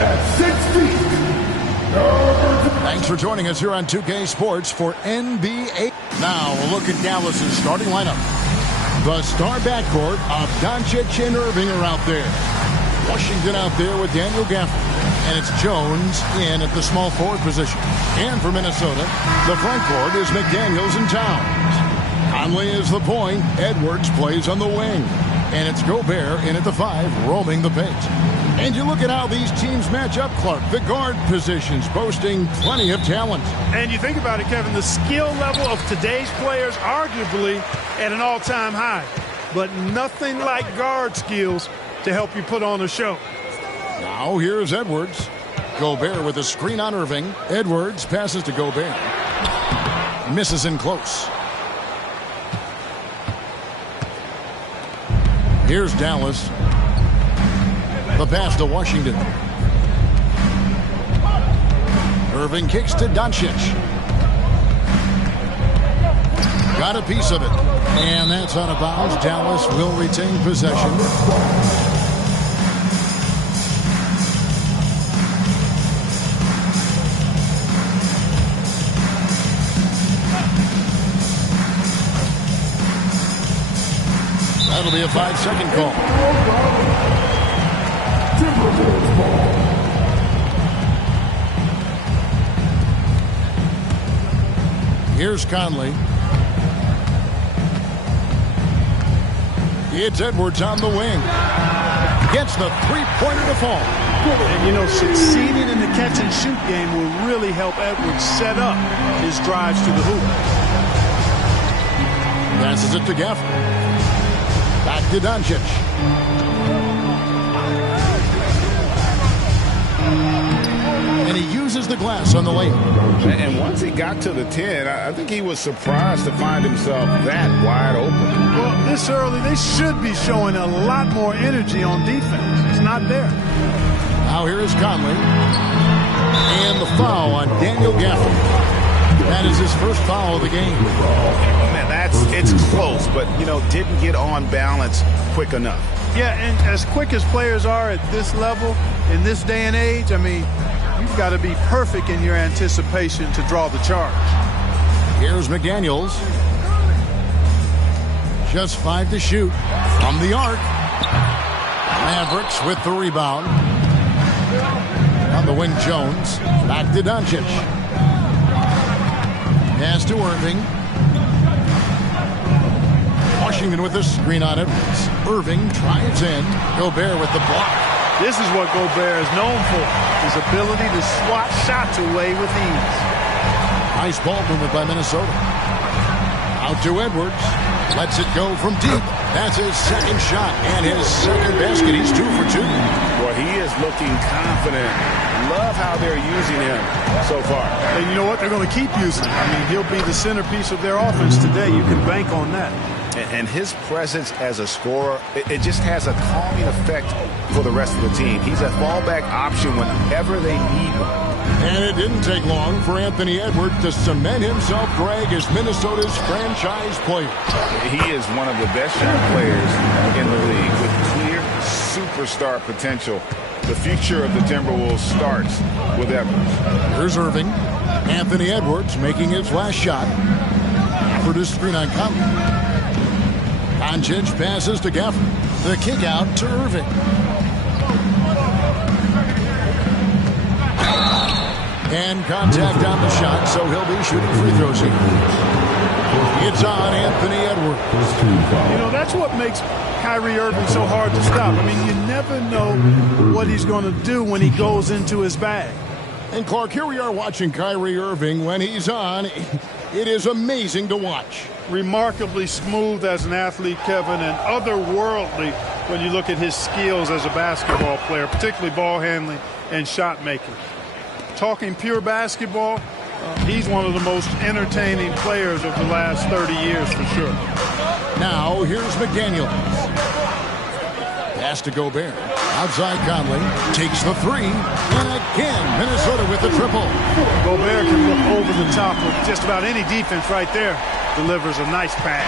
At 6 feet. Thanks for joining us here on 2K Sports for NBA. Now, a look at Dallas's starting lineup. The star backcourt of Doncic and Irving are out there. Washington out there with Daniel Gafford. And it's Jones in at the small forward position. And for Minnesota, the front court is McDaniels and Towns. Conley is the point. Edwards plays on the wing. And it's Gobert in at the 5, roaming the paint. And you look at how these teams match up, Clark. The guard positions boasting plenty of talent. And you think about it, Kevin, the skill level of today's players arguably at an all-time high. But nothing like guard skills to help you put on a show. Now here's Edwards. Gobert with a screen on Irving. Edwards passes to Gobert. Misses in close. Here's Dallas. The pass to Washington. Irving kicks to Doncic. Got a piece of it. And that's out of bounds. Dallas will retain possession. That'll be a 5-second call. Timberwolves ball. Here's Conley. It's Edwards on the wing. Gets the three-pointer to fall. And, you know, succeeding in the catch-and-shoot game will really help Edwards set up his drives to the hoop. Passes it to Gafford. Back to Doncic. And he uses the glass on the lane. And once he got to the 10, I think he was surprised to find himself that wide open. Well, this early, they should be showing a lot more energy on defense. It's not there. Now here is Conley. And the foul on Daniel Gafford. That is his first foul of the game. Man, it's close, but, you know, didn't get on balance quick enough. Yeah, and as quick as players are at this level, in this day and age, I mean, you've got to be perfect in your anticipation to draw the charge. Here's McDaniels. Just 5 to shoot from the arc. Mavericks with the rebound. On the wing, Jones. Back to Doncic. Pass to Irving. Washington with the screen on Edwards. Irving drives in. Gobert with the block. This is what Gobert is known for, his ability to swat shots away with ease. Nice ball movement by Minnesota. Out to Edwards. Lets it go from deep. That's his second shot and his second basket. He's 2 for 2. Well, he is looking confident. Love how they're using him so far. And you know what? They're going to keep using him. I mean, he'll be the centerpiece of their offense today. You can bank on that. And his presence as a scorer, it just has a calming effect for the rest of the team. He's a fallback option whenever they need one. And it didn't take long for Anthony Edwards to cement himself, Greg, as Minnesota's franchise player. He is one of the best young players in the league with clear superstar potential. The future of the Timberwolves starts with Edwards. Here's Irving. Anthony Edwards making his last shot. For this screen on Conley. Doncic passes to Gafford. The kick out to Irving. And contact on the shot, so he'll be shooting free throws here. It's on Anthony Edwards. You know, that's what makes Kyrie Irving so hard to stop. I mean, you never know what he's going to do when he goes into his bag. And Clark, here we are watching Kyrie Irving. When he's on, it is amazing to watch. Remarkably smooth as an athlete, Kevin, and otherworldly when you look at his skills as a basketball player, particularly ball handling and shot making. Talking pure basketball, he's one of the most entertaining players of the last 30 years for sure. Now, here's McDaniels. Pass to Gobert. Outside Conley. Takes the 3. And again, Minnesota with the triple. Gobert can look over the top of just about any defense right there. Delivers a nice pass.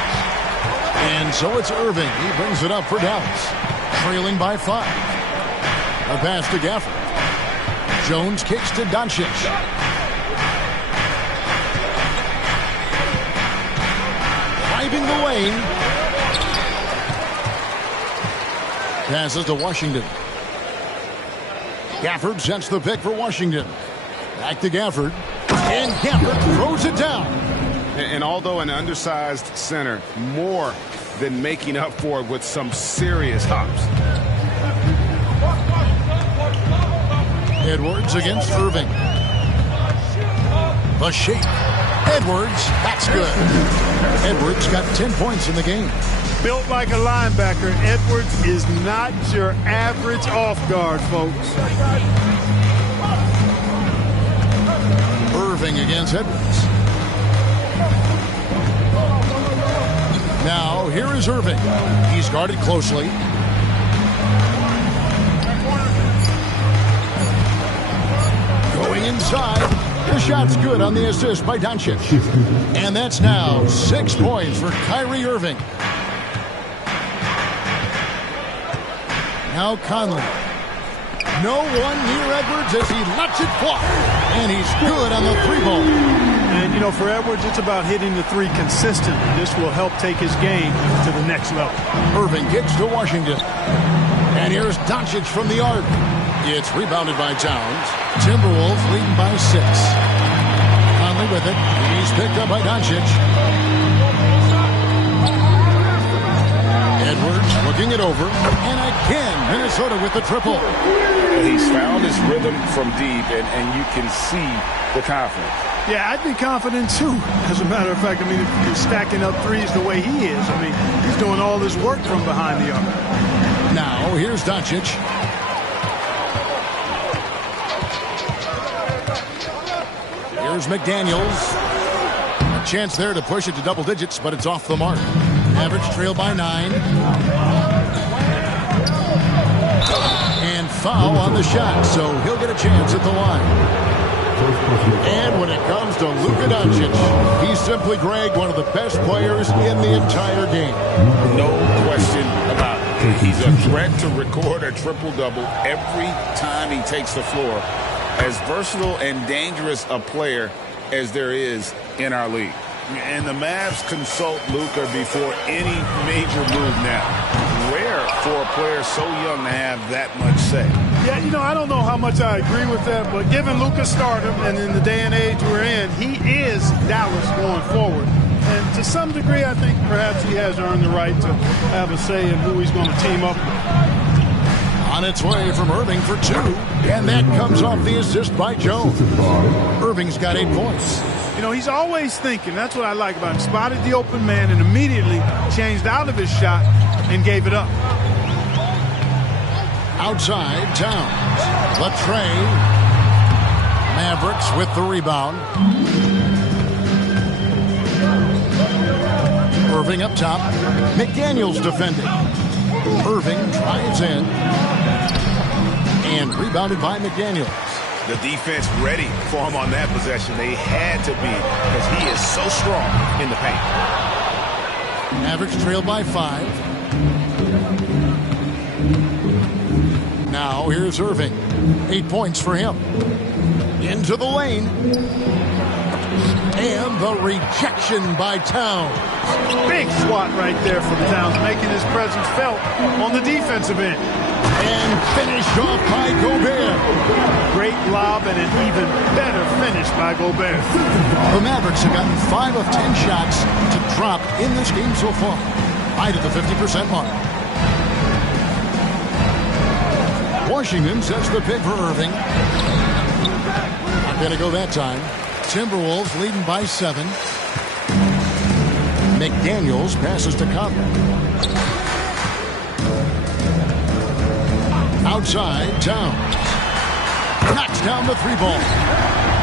And so it's Irving. He brings it up for Dallas. Trailing by 5. A pass to Gafford. Jones kicks to Doncic. Driving the lane. Passes to Washington. Gafford sets the pick for Washington. Back to Gafford. And Gafford throws it down. And although an undersized center, more than making up for it with some serious hops. Edwards against Irving. The shake. Edwards, that's good. Edwards got 10 points in the game. Built like a linebacker, Edwards is not your average off guard, folks. Irving against Edwards. Now, here is Irving. He's guarded closely. Going inside. The shot's good on the assist by Doncic. And that's now 6 points for Kyrie Irving. Now Conley. No one near Edwards as he lets it fly. And he's good on the three ball. And, you know, for Edwards, it's about hitting the three consistently. This will help take his game to the next level. Irving kicks to Washington. And here's Doncic from the arc. It's rebounded by Towns. Timberwolves leading by 6. Conley with it. He's picked up by Doncic. Edwards looking it over. And again, Minnesota with the triple. He's found his rhythm from deep, and you can see the confidence. Yeah, I'd be confident, too. As a matter of fact, I mean, if he's stacking up threes the way he is, I mean, he's doing all this work from behind the arc. Now, here's Doncic. Here's McDaniels. A chance there to push it to double digits, but it's off the mark. Mavericks trail by 9. And foul on the shot, so he'll get a chance at the line. And when it comes to Luka Doncic, he's simply, Greg, one of the best players in the entire game. No question about it. He's a threat to record a triple-double every time he takes the floor. As versatile and dangerous a player as there is in our league. And the Mavs consult Luka before any major move now. Rare for a player so young to have that much say. Yeah, you know, I don't know how much I agree with that, but given Luka's stardom and in the day and age we're in, he is Dallas going forward. And to some degree, I think perhaps he has earned the right to have a say in who he's going to team up with. On its way from Irving for 2, and that comes off the assist by Jones. Irving's got 8 points. You know, he's always thinking. That's what I like about him. Spotted the open man and immediately changed out of his shot and gave it up. Outside, Towns. Latrey. Mavericks with the rebound. Irving up top. McDaniels defending. Irving drives in. And rebounded by McDaniels. The defense ready for him on that possession. They had to be, because he is so strong in the paint. Mavericks trail by 5. Now here's Irving. 8 points for him. Into the lane. And the rejection by Towns. Big swat right there from Towns, making his presence felt on the defensive end. And finished off by Gobert. Great lob and an even better finish by Gobert. The Mavericks have gotten 5 of 10 shots to drop in this game so far. Right at the 50% mark. Washington sets the pick for Irving. Not going to go that time. Timberwolves leading by 7. McDaniels passes to Conley. Outside, Towns. Knocks down the 3 ball.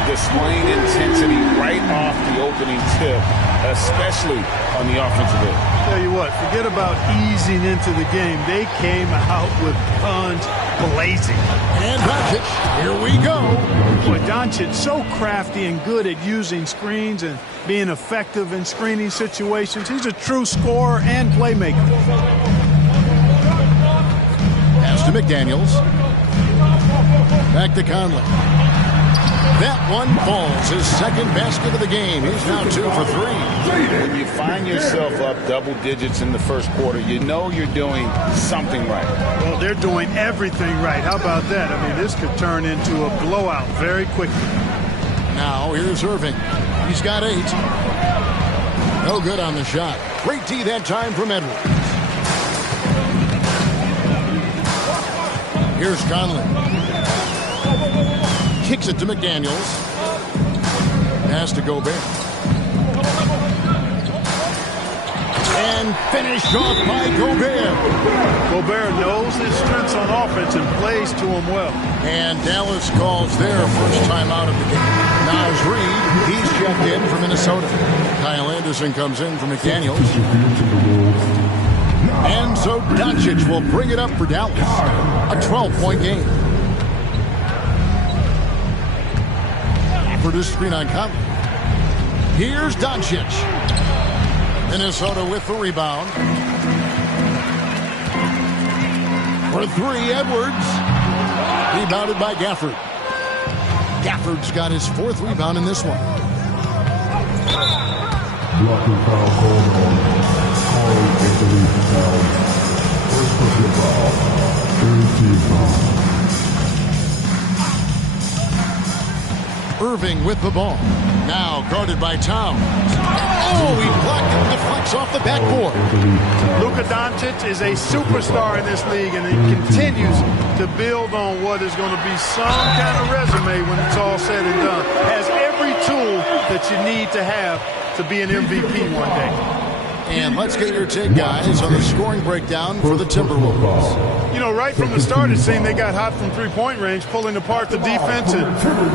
Displaying intensity right off the opening tip, especially on the offensive end. Tell you what, forget about easing into the game. They came out with guns blazing. And Doncic, here we go. Boy, Doncic so crafty and good at using screens and being effective in screening situations. He's a true scorer and playmaker. Pass to McDaniels. Back back to Conley. That one falls. His second basket of the game. He's now 2 for 3. When you find yourself up double digits in the first quarter, you know you're doing something right. Well, they're doing everything right. How about that? I mean, this could turn into a blowout very quickly. Now, here's Irving. He's got 8. No good on the shot. Great D that time from Edwards. Here's Conley. Kicks it to McDaniels. Pass to Gobert. And finished off by Gobert. Gobert knows his strengths on offense and plays to him well. And Dallas calls their first time out of the game. Naz Reid, he's checked in for Minnesota. Kyle Anderson comes in for McDaniels. And so Doncic will bring it up for Dallas. A 12-point game. For this screen on Conley. Here's Doncic. Minnesota with the rebound. For 3, Edwards. Rebounded by Gafford. Gafford's got his 4th rebound in this one. Blocking foul called on Carl Anthony Towns. First personal foul. Third team foul. Irving with the ball. Now guarded by Towns. Oh, he blocked it and deflects off the backboard. Luka Doncic is a superstar in this league, and he continues to build on what is going to be some kind of resume when it's all said and done. Has every tool that you need to have to be an MVP one day. And let's get your take, guys, on the scoring breakdown for the Timberwolves. You know, right from the start, it seemed they got hot from three-point range, pulling apart the defense and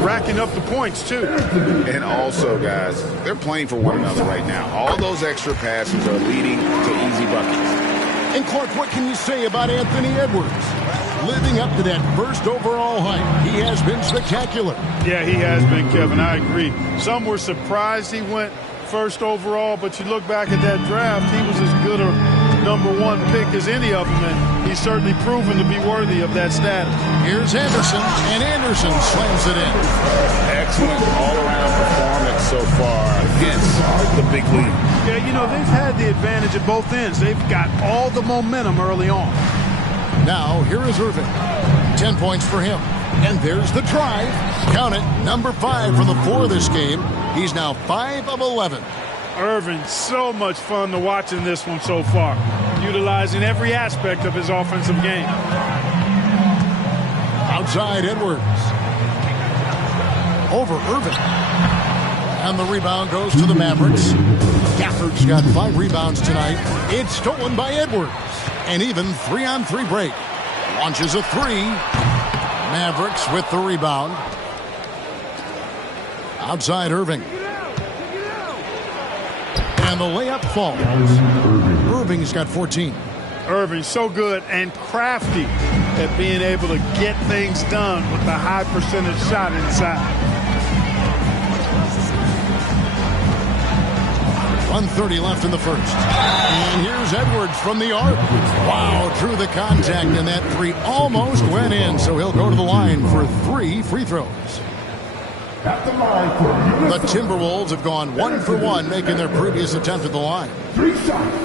racking up the points, too. And also, guys, they're playing for one another right now. All those extra passes are leading to easy buckets. And, Clark, what can you say about Anthony Edwards? Living up to that first overall hype, he has been spectacular. Yeah, he has been, Kevin. I agree. Some were surprised he went first overall, but you look back at that draft, he was as good a #1 pick as any of them, and he's certainly proven to be worthy of that status. Here's Anderson, and Anderson slams it in. Excellent all-around performance so far against the big league. Yeah, you know, they've had the advantage at both ends. They've got all the momentum early on. Now, here is Irving. 10 points for him. And there's the drive. Count it, number 5 for the 4 this game. He's now 5 of 11. Irving, so much fun to watch in this one so far, utilizing every aspect of his offensive game. Outside Edwards. Over Irving. And the rebound goes to the Mavericks. Gafford's got 5 rebounds tonight. It's stolen by Edwards. And even 3-on-3 break. Launches a 3. Mavericks with the rebound. Outside Irving. And the layup falls. Irving's got 14. Irving's so good and crafty at being able to get things done with the high percentage shot inside. 1:30 left in the first. And here's Edwards from the arc. Wow, drew the contact, and that 3 almost went in, so he'll go to the line for 3 free throws. At the line for The Timberwolves have gone 1 for 1, making their previous attempt at the line. 3 shots.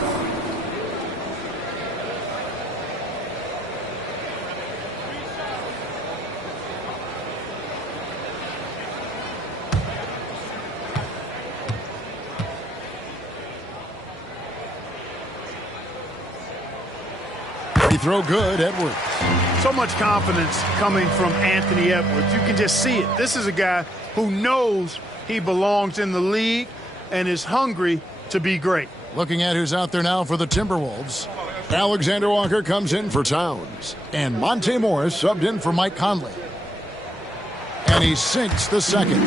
Free throw good, Edwards. So much confidence coming from Anthony Edwards. You can just see it. This is a guy who knows he belongs in the league and is hungry to be great. Looking at who's out there now for the Timberwolves. Alexander Walker comes in for Towns. And Monte Morris subbed in for Mike Conley. And he sinks the second.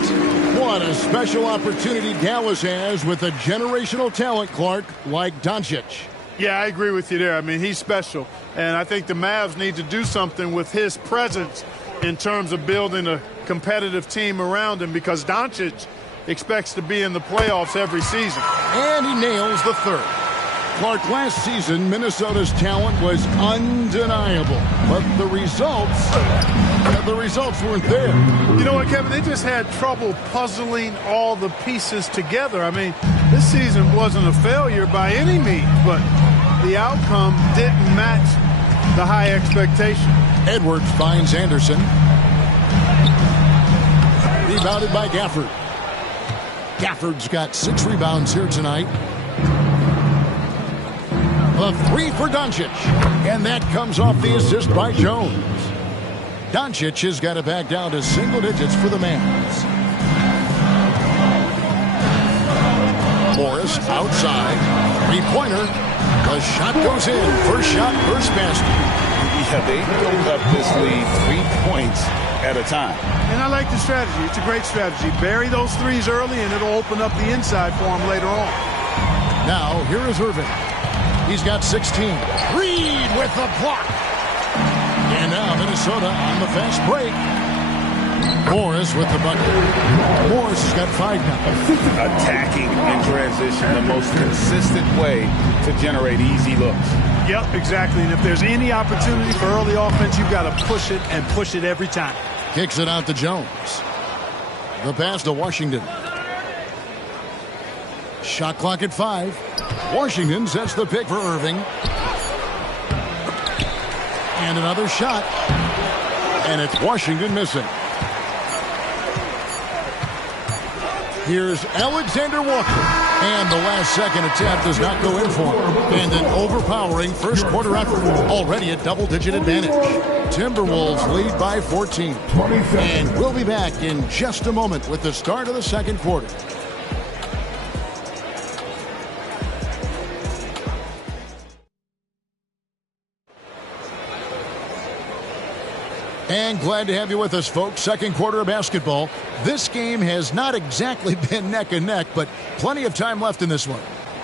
What a special opportunity Dallas has with a generational talent, Clark, like Doncic. Yeah, I agree with you there. I mean, he's special. And I think the Mavs need to do something with his presence in terms of building a competitive team around him, because Doncic expects to be in the playoffs every season. And he nails the third. Clark, last season, Minnesota's talent was undeniable, but the results weren't there. You know what, Kevin? They just had trouble puzzling all the pieces together. I mean, this season wasn't a failure by any means, but the outcome didn't match the high expectation. Edwards finds Anderson. Rebounded by Gafford. Gafford's got 6 rebounds here tonight. A 3 for Doncic. And that comes off the assist by Jones. Doncic has got it back down to single digits for the Mavs. Morris outside. 3-pointer. The shot goes in. First shot, first basket. Yeah, they built up this lead 3 points at a time. And I like the strategy. It's a great strategy. Bury those threes early, and it'll open up the inside for him later on. Now, here is Irving. He's got 16. Reed with the block. And now Minnesota on the fast break. Morris with the bucket. Morris has got 5 now. Attacking in transition, the most consistent way to generate easy looks. Yep, exactly. And if there's any opportunity for early offense, you've got to push it and push it every time. Kicks it out to Jones. The pass to Washington. Shot clock at 5. Washington sets the pick for Irving. And another shot. And it's Washington missing. Here's Alexander Walker. And the last second attempt does not go in for him. And an overpowering first quarter effort. Already a double-digit advantage. Timberwolves lead by 14. And we'll be back in just a moment with the start of the second quarter. And glad to have you with us, folks. Second quarter of basketball. This game has not exactly been neck and neck, but plenty of time left in this one.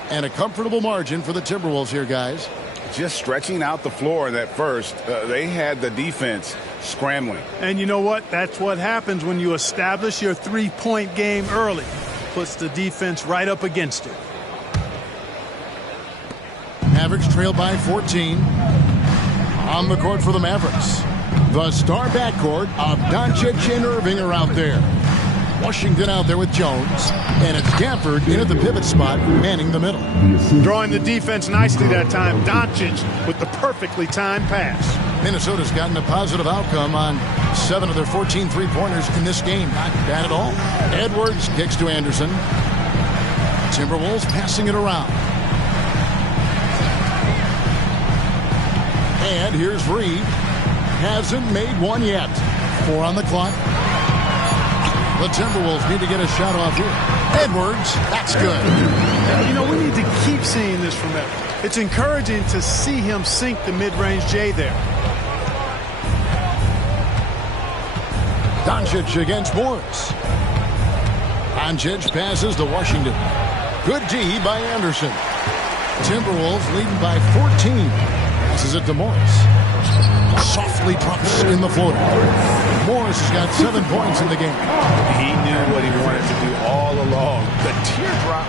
And a comfortable margin for the Timberwolves here, guys. Just stretching out the floor in that first. They had the defense scrambling. And you know what? That's what happens when you establish your three-point game early. Puts the defense right up against it. Mavericks trail by 14. On the court for the Mavericks. The star backcourt of Doncic and Irving are out there. Washington out there with Jones. And it's Gafford in at the pivot spot, manning the middle. Drawing the defense nicely that time. Doncic with the perfectly timed pass. Minnesota's gotten a positive outcome on 7 of their 14 three-pointers in this game. Not bad at all. Edwards kicks to Anderson. Timberwolves passing it around. And here's Reed. Hasn't made one yet. 4 on the clock. The Timberwolves need to get a shot off here. Edwards, that's good. You know, we need to keep seeing this from him. It's encouraging to see him sink the mid-range J there. Doncic against Morris. Doncic passes to Washington. Good D by Anderson. Timberwolves leading by 14. Passes it to Morris. Softly drops in the floater. Morris has got 7 points in the game. He knew what he wanted to do all along. The teardrop.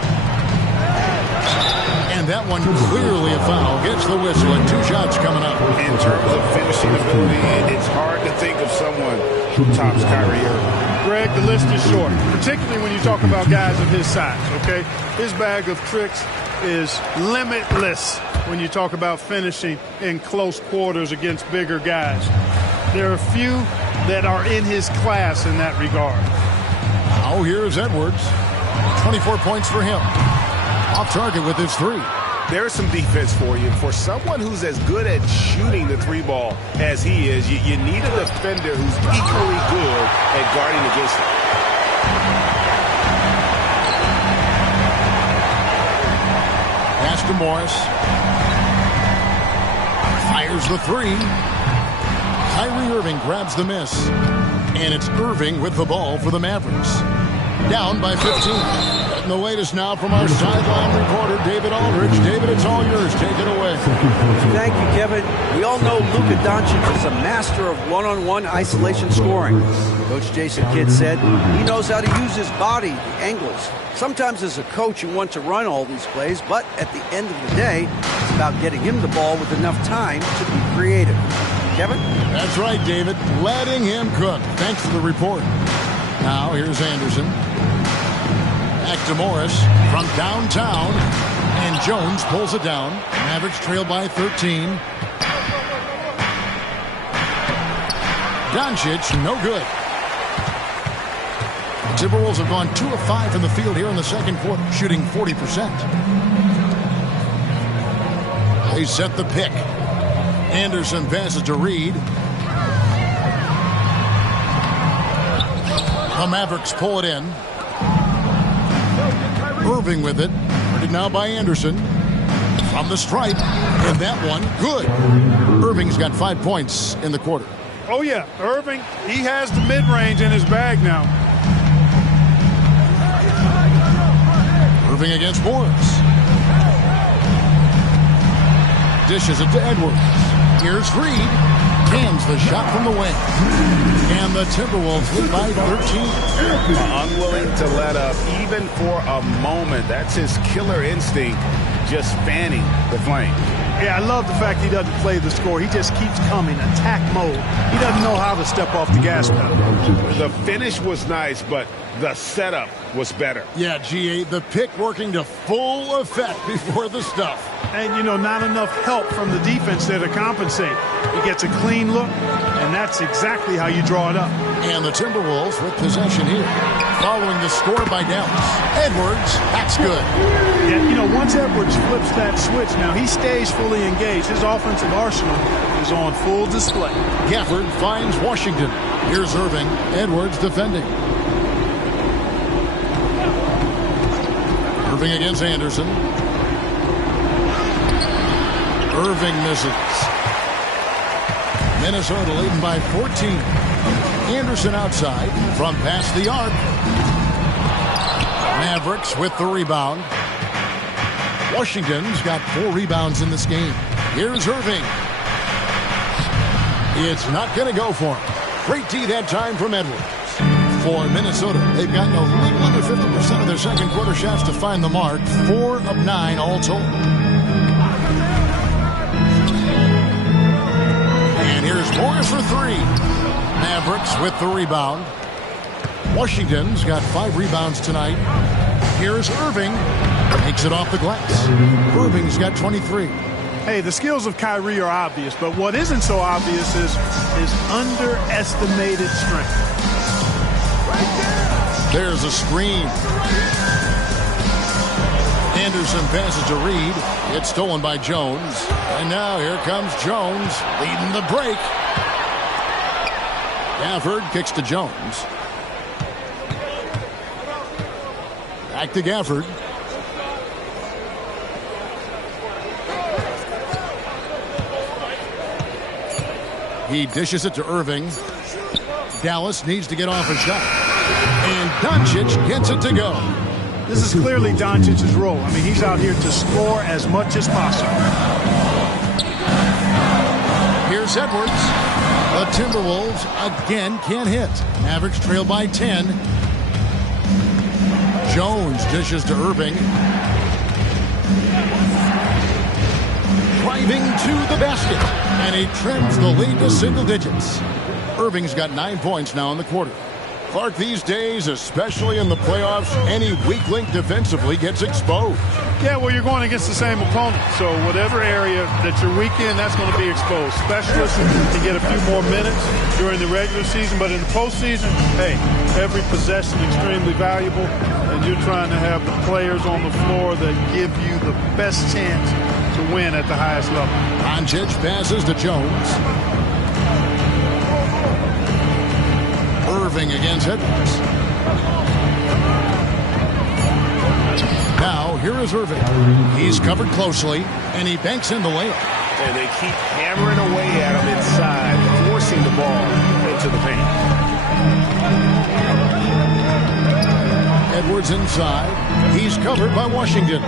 And that one clearly a foul. Gets the whistle and 2 shots coming up. In terms of finishing ability, it's hard to think of someone who tops Kyrie Irving. Greg, the list is short, particularly when you talk about guys of his size, okay? His bag of tricks is limitless when you talk about finishing in close quarters against bigger guys. There are few that are in his class in that regard. Now here's Edwards. 24 points for him. Off target with his 3. There's some defense for you. For someone who's as good at shooting the 3 ball as he is, you need a defender who's equally good at guarding against it. Pass to Morris. Fires the 3. Kyrie Irving grabs the miss. And it's Irving with the ball for the Mavericks. Down by 15. Getting the latest now from our sideline reporter, David Aldridge. David, it's all yours. Take it away. Thank you, Kevin. We all know Luka Doncic is a master of one-on-one isolation scoring. Coach Jason Kidd said he knows how to use his body, the angles. Sometimes as a coach you want to run all these plays, but at the end of the day, it's about getting him the ball with enough time to be creative. Kevin? That's right, David. Letting him cook. Thanks for the report. Now, here's Anderson. Back to Morris from downtown. And Jones pulls it down. Mavericks trail by 13. Doncic, no good. Timberwolves have gone 2 of 5 from the field here in the second quarter, shooting 40%. They set the pick. Anderson passes to Reed. The Mavericks pull it in. Irving with it. Guarded now by Anderson. From the stripe. And that one, good. Irving's got 5 points in the quarter. Oh, yeah. Irving, he has the mid-range in his bag now. Irving against Morris. Dishes it to Edwards. Here's Reed. Cams the shot from the wing. And the Timberwolves lead by 13. Unwilling to let up even for a moment. That's his killer instinct, just fanning the flame. Yeah, I love the fact he doesn't play the score. He just keeps coming, attack mode. He doesn't know how to step off the gas pedal. The finish was nice, but the setup was better. Yeah, GA, the pick working to full effect before the stuff. And, you know, not enough help from the defense there to compensate. He gets a clean look, and that's exactly how you draw it up. And the Timberwolves with possession here. Following the score by Dallas. Edwards, that's good. Yeah, you know, once Edwards flips that switch, now he stays fully engaged. His offensive arsenal is on full display. Gafford finds Washington. Here's Irving. Edwards defending. Irving against Anderson. Irving misses. Minnesota leading by 14. Anderson outside from past the arc. Mavericks with the rebound. Washington's got 4 rebounds in this game. Here's Irving. It's not going to go for him. Great D that time from Edwards. For Minnesota, they've gotten a little under 50% of their second quarter shots to find the mark. 4 of 9 all told. And here's Morris for 3. Mavericks with the rebound. Washington's got 5 rebounds tonight. Here's Irving. Takes it off the glass. Irving's got 23. Hey, the skills of Kyrie are obvious, but what isn't so obvious is his underestimated strength. There's a screen. Anderson passes to Reed. It's stolen by Jones. And now here comes Jones leading the break. Gafford kicks to Jones. Back to Gafford. He dishes it to Irving. Dallas needs to get off a shot. And Doncic gets it to go. This is clearly Doncic's role. I mean, he's out here to score as much as possible. Here's Edwards. The Timberwolves again can't hit. Mavericks trail by 10. Jones dishes to Irving. Driving to the basket. And he trims the lead to single digits. Irving's got 9 points now in the quarter. Clark, these days, especially in the playoffs, any weak link defensively gets exposed. Yeah, well, you're going against the same opponent. So whatever area that you're weak in, that's going to be exposed. Specialists can get a few more minutes during the regular season, but in the postseason, hey, every possession extremely valuable, and you're trying to have the players on the floor that give you the best chance to win at the highest level. Doncic passes to Jones. Irving against Edwards. Now, here is Irving. He's covered closely, and he banks in the layup. And they keep hammering away at him inside, forcing the ball into the paint. Edwards Edwards inside. He's covered by Washington.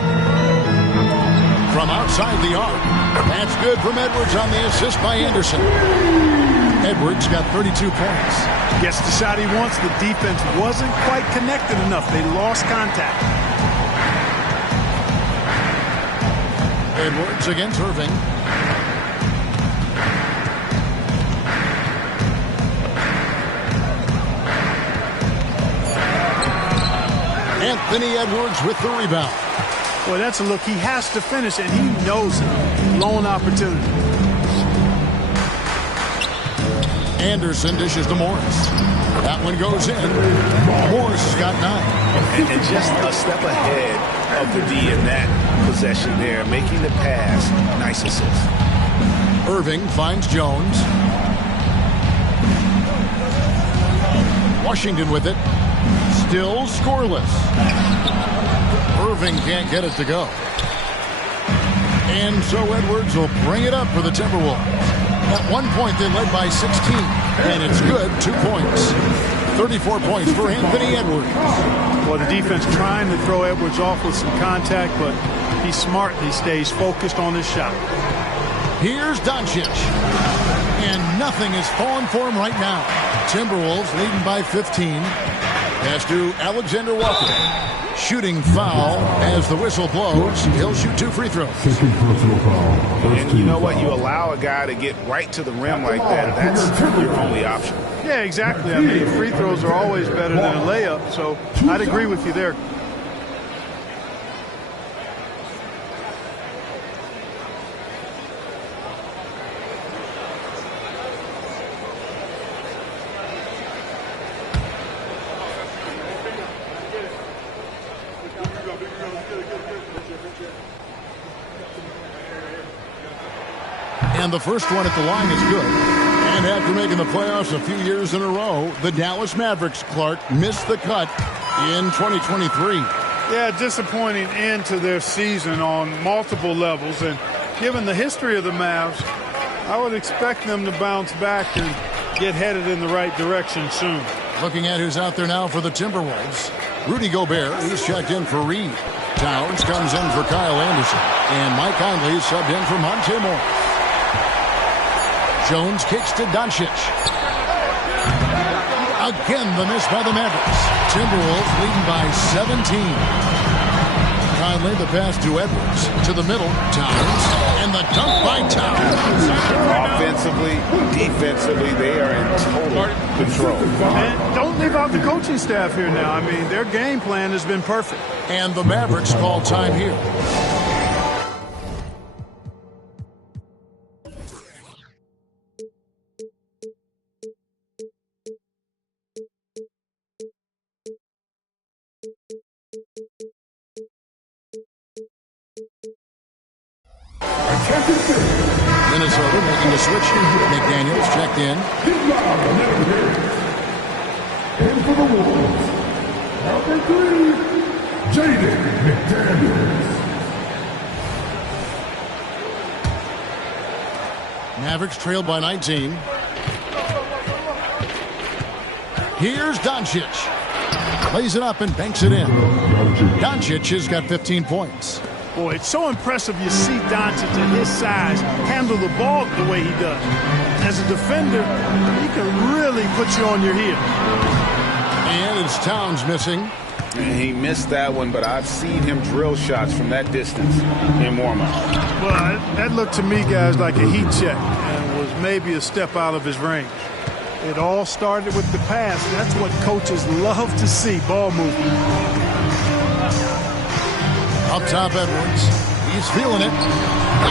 From outside the arc. That's good from Edwards on the assist by Anderson. Edwards got 32 points. Gets the shot he wants. The defense wasn't quite connected enough. They lost contact. Edwards against Irving. Anthony Edwards with the rebound. Boy, that's a look he has to finish, and he knows it. Lone opportunity. Anderson dishes to Morris. That one goes in. Morris has got 9. And just a step ahead of the D in that possession there, making the pass. Nice assist. Irving finds Jones. Washington with it. Still scoreless. Irving can't get it to go. And so Edwards will bring it up for the Timberwolves. At one point, they led by 16. And it's good, 2 points. 34 points for Anthony Edwards. Well, the defense trying to throw Edwards off with some contact, but he's smart. He stays focused on his shot. Here's Doncic. And nothing is falling for him right now. Timberwolves leading by 15. Pass to Alexander Walker. Shooting foul as the whistle blows. He'll shoot 2 free throws. Second personal foul. And you know what? You allow a guy to get right to the rim like that. That's your only option. Yeah, exactly. I mean, free throws are always better than a layup, so I'd agree with you there. And the first one at the line is good. And after making the playoffs a few years in a row, the Dallas Mavericks, Clark, missed the cut in 2023. Yeah, disappointing end to their season on multiple levels. And given the history of the Mavs, I would expect them to bounce back and get headed in the right direction soon. Looking at who's out there now for the Timberwolves. Rudy Gobert, he's checked in for Reed. Towns comes in for Kyle Anderson. And Mike Conley is subbed in for Monte Morris. Jones kicks to Doncic. Again, the miss by the Mavericks. Timberwolves leading by 17. Conley, the pass to Edwards. To the middle, Towns. And the dunk by Towns. Offensively, defensively, they are in total control. And don't leave out the coaching staff here now. I mean, their game plan has been perfect. And the Mavericks call time here. Minnesota making a switch. McDaniels checked in. And for the Wolves, number 3, Jaden McDaniels. Mavericks trailed by 19. Here's Doncic. Plays it up and banks it in. Doncic has got 15 points. Boy, it's so impressive you see Doncic at his size handle the ball the way he does. As a defender, he can really put you on your heel. And it's Towns missing. He missed that one, but I've seen him drill shots from that distance in warm-up. Well, that looked to me, guys, like a heat check and was maybe a step out of his range. It all started with the pass. That's what coaches love to see, ball movement. Up top, Edwards. He's feeling it.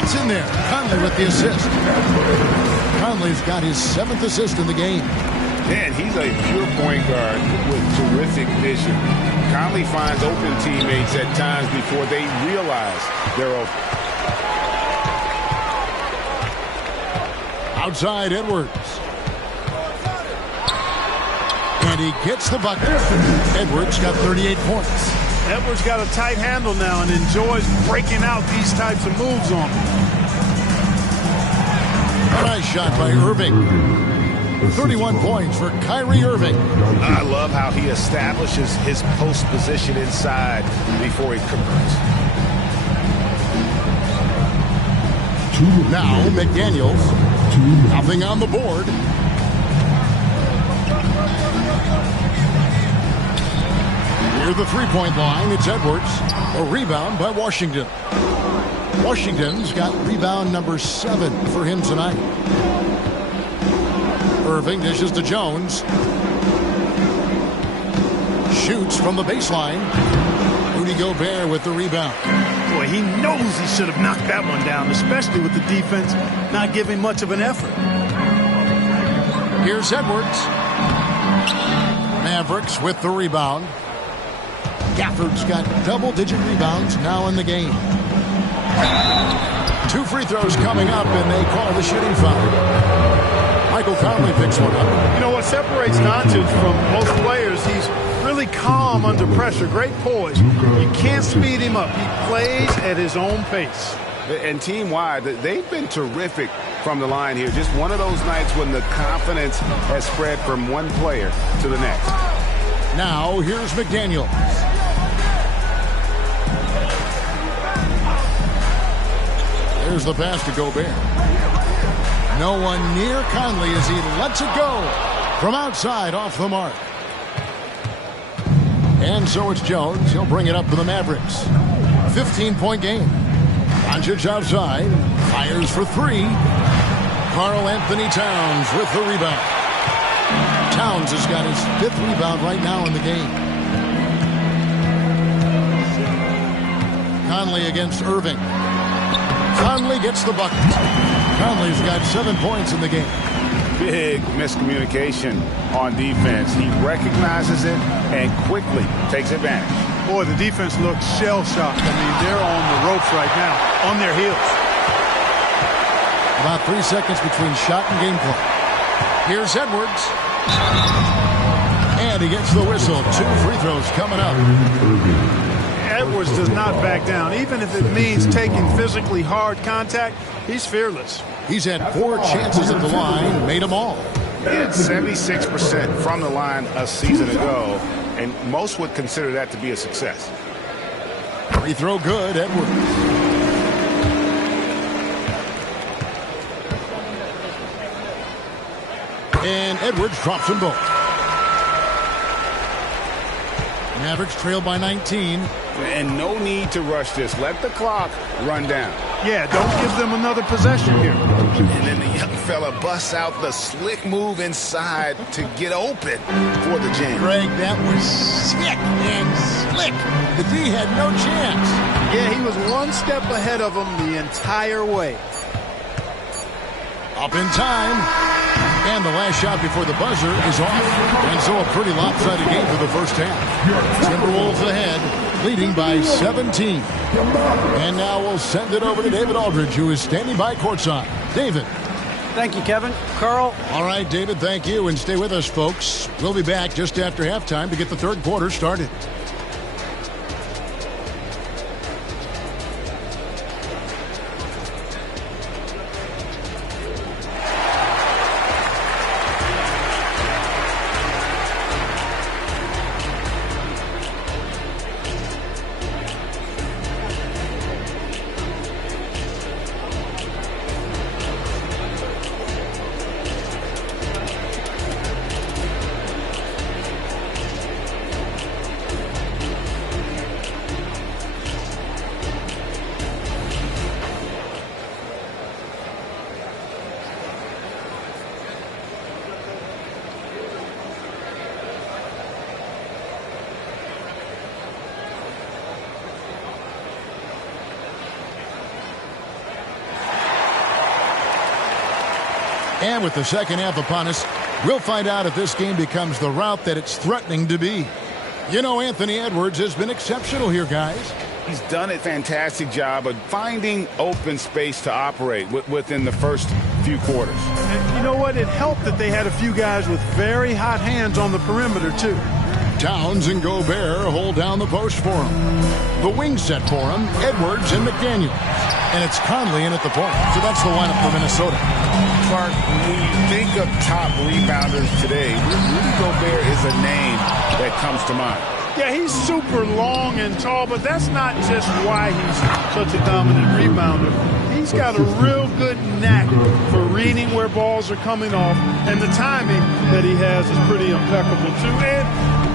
It's in there. Conley with the assist. Conley's got his 7th assist in the game. Man, he's a pure point guard with terrific vision. Conley finds open teammates at times before they realize they're open. Outside, Edwards. And he gets the bucket. Edwards got 38 points. Edwards got a tight handle now and enjoys breaking out these types of moves on him. Nice shot by Irving. 31 points for Kyrie Irving. I love how he establishes his post position inside before he converts. Now McDaniels. Nothing on the board. Near the three-point line, it's Edwards. A rebound by Washington. Washington's got rebound number 7 for him tonight. Irving dishes to Jones. Shoots from the baseline. Rudy Gobert with the rebound. Boy, he knows he should have knocked that one down, especially with the defense not giving much of an effort. Here's Edwards. Mavericks with the rebound. Gafford's got double-digit rebounds now in the game. 2 free throws coming up, and they call the shooting foul. Michael Conley picks one up. You know what separates Doncic from most players? He's really calm under pressure. Great poise. You can't speed him up. He plays at his own pace. And team-wide, they've been terrific from the line here. Just one of those nights when the confidence has spread from one player to the next. Now, here's McDaniels. There's the pass to Gobert. No one near Conley as he lets it go from outside off the mark. And so it's Jones. He'll bring it up for the Mavericks. 15-point game. Doncic outside. Fires for 3. Karl Anthony Towns with the rebound. Towns has got his 5th rebound right now in the game. Conley against Irving. Conley gets the bucket. Conley's got 7 points in the game. Big miscommunication on defense. He recognizes it and quickly takes advantage. Boy, the defense looks shell-shocked. I mean, they're on the ropes right now, on their heels. About 3 seconds between shot and game clock. Here's Edwards. And he gets the whistle. 2 free throws coming up. Edwards does not back down. Even if it means taking physically hard contact, he's fearless. He's had 4 chances at the line, made them all. He had 76% from the line a season ago, and most would consider that to be a success. Free throw good, Edwards. And Edwards drops them both. Mavericks trail by 19. And no need to rush this. Let the clock run down. Yeah, don't give them another possession here. And then the young fella busts out the slick move inside to get open for the jam. Greg, that was sick and slick. The D had no chance. Yeah, he was one step ahead of him the entire way. Up in time. And the last shot before the buzzer is off. And so a pretty lopsided game for the first half. Timberwolves ahead, leading by 17. And now we'll send it over to David Aldridge, who is standing by courtside. David. Thank you, Kevin. Carl. All right, David, thank you. And stay with us, folks. We'll be back just after halftime to get the third quarter started. And with the second half upon us, we'll find out if this game becomes the route that it's threatening to be. You know, Anthony Edwards has been exceptional here, guys. He's done a fantastic job of finding open space to operate within the first few quarters. And you know what? It helped that they had a few guys with very hot hands on the perimeter, too. Towns and Gobert hold down the post for him. The wing set for him, Edwards and McDaniel. And it's Conley in at the point. So that's the lineup for Minnesota. Clark, when you think of top rebounders today, Rudy Gobert is a name that comes to mind. Yeah, he's super long and tall, but that's not just why he's such a dominant rebounder. He's got a real good knack for reading where balls are coming off, and the timing that he has is pretty impeccable, too. And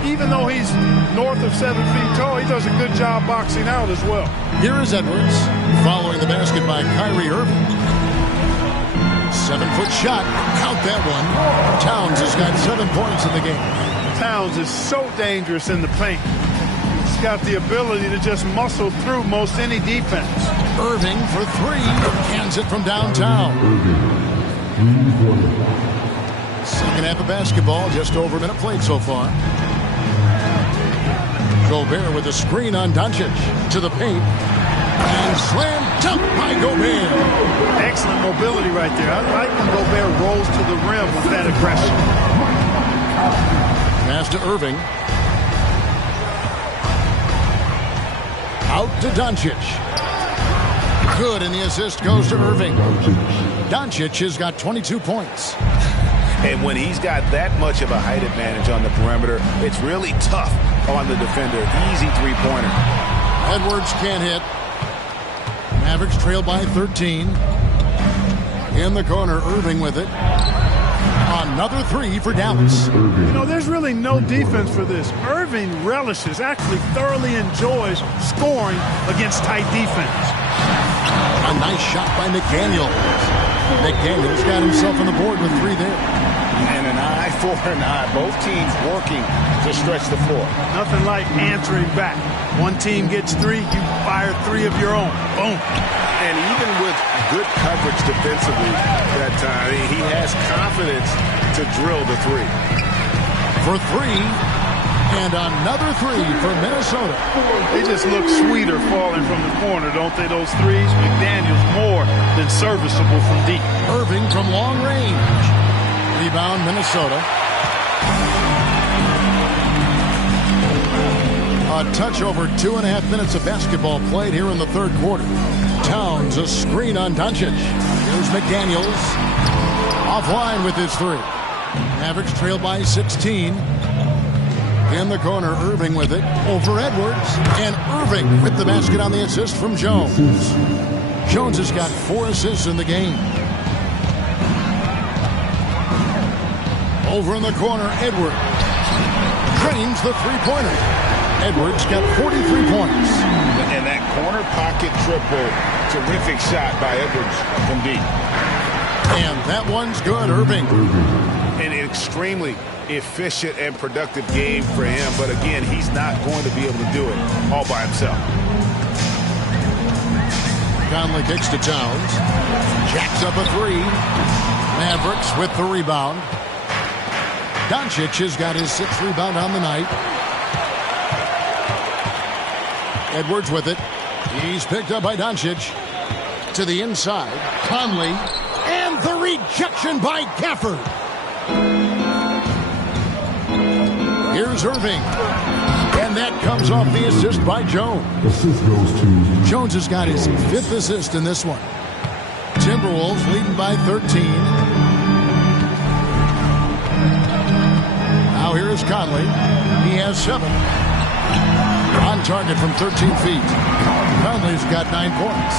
even though he's north of 7 feet tall, he does a good job boxing out as well. Here is Edwards, following the basket by Kyrie Irving. 7-foot shot. Count that one. Towns has got 7 points in the game. Towns is so dangerous in the paint. He's got the ability to just muscle through most any defense. Irving for 3. Cans it from downtown. Second half of basketball, just over a minute played so far. Gobert with a screen on Doncic to the paint. And slam dunk by Gobert. Excellent mobility right there. I like when Gobert rolls to the rim with that aggression. Pass to Irving. Out to Doncic. Good, and the assist goes to Irving. Doncic has got 22 points. And when he's got that much of a height advantage on the perimeter, it's really tough on the defender. Easy three-pointer. Edwards can't hit. Mavericks trail by 13. In the corner, Irving with it. Another 3 for Dallas. You know, there's really no defense for this. Irving relishes, actually thoroughly enjoys scoring against tight defense. A nice shot by McDaniel. McDaniel's got himself on the board with 3 there. And an eye for an eye. Both teams working to stretch the floor. Nothing like answering back. One team gets 3, you fire 3 of your own. Boom. And even with good coverage defensively that time, he has confidence to drill the 3. For 3. And another 3 for Minnesota. They just look sweeter falling from the corner, don't they, those threes? McDaniel's more than serviceable from deep. Irving from long range. Rebound, Minnesota. A touch over 2.5 minutes of basketball played here in the third quarter. Towns, a screen on Doncic. Here's McDaniels. Offline with his 3. Mavericks trail by 16. In the corner, Irving with it. Over Edwards. And Irving with the basket on the assist from Jones. Jones has got 4 assists in the game. Over in the corner, Edwards. Drains the 3-pointer. Edwards got 43 points. And that corner pocket triple. Terrific shot by Edwards from deep. And that one's good, Irving. An extremely efficient and productive game for him. But again, he's not going to be able to do it all by himself. Conley kicks to Towns. Jacks up a 3. Mavericks with the rebound. Doncic has got his 6th rebound on the night. Edwards with it. He's picked up by Doncic. To the inside. Conley. And the rejection by Gafford. Here's Irving. And that comes off the assist by Jones. Assist goes to Jones has got his 5th assist in this one. Timberwolves leading by 13. Now here is Conley. He has 7. On target from 13 feet. Conley's got 9 points.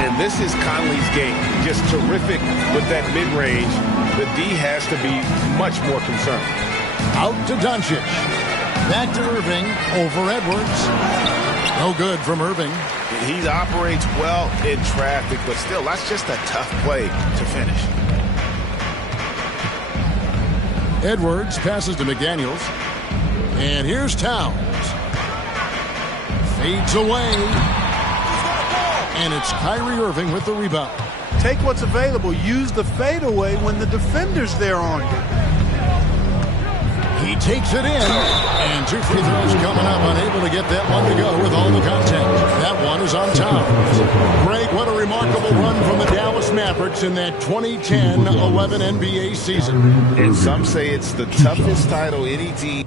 And this is Conley's game. Just terrific with that mid-range. The D has to be much more concerned. Out to Doncic. Back to Irving. Over Edwards. No good from Irving. He operates well in traffic, but still, that's just a tough play to finish. Edwards passes to McDaniels. And here's Towns. Fades away. And it's Kyrie Irving with the rebound. Take what's available. Use the fadeaway when the defender's there on you. He takes it in. And 2 free throws coming up. Unable to get that one to go with all the contact. That one is on Towns. Greg, what a remarkable run from the Dallas Mavericks in that 2010-11 NBA season. And some say it's the toughest title any team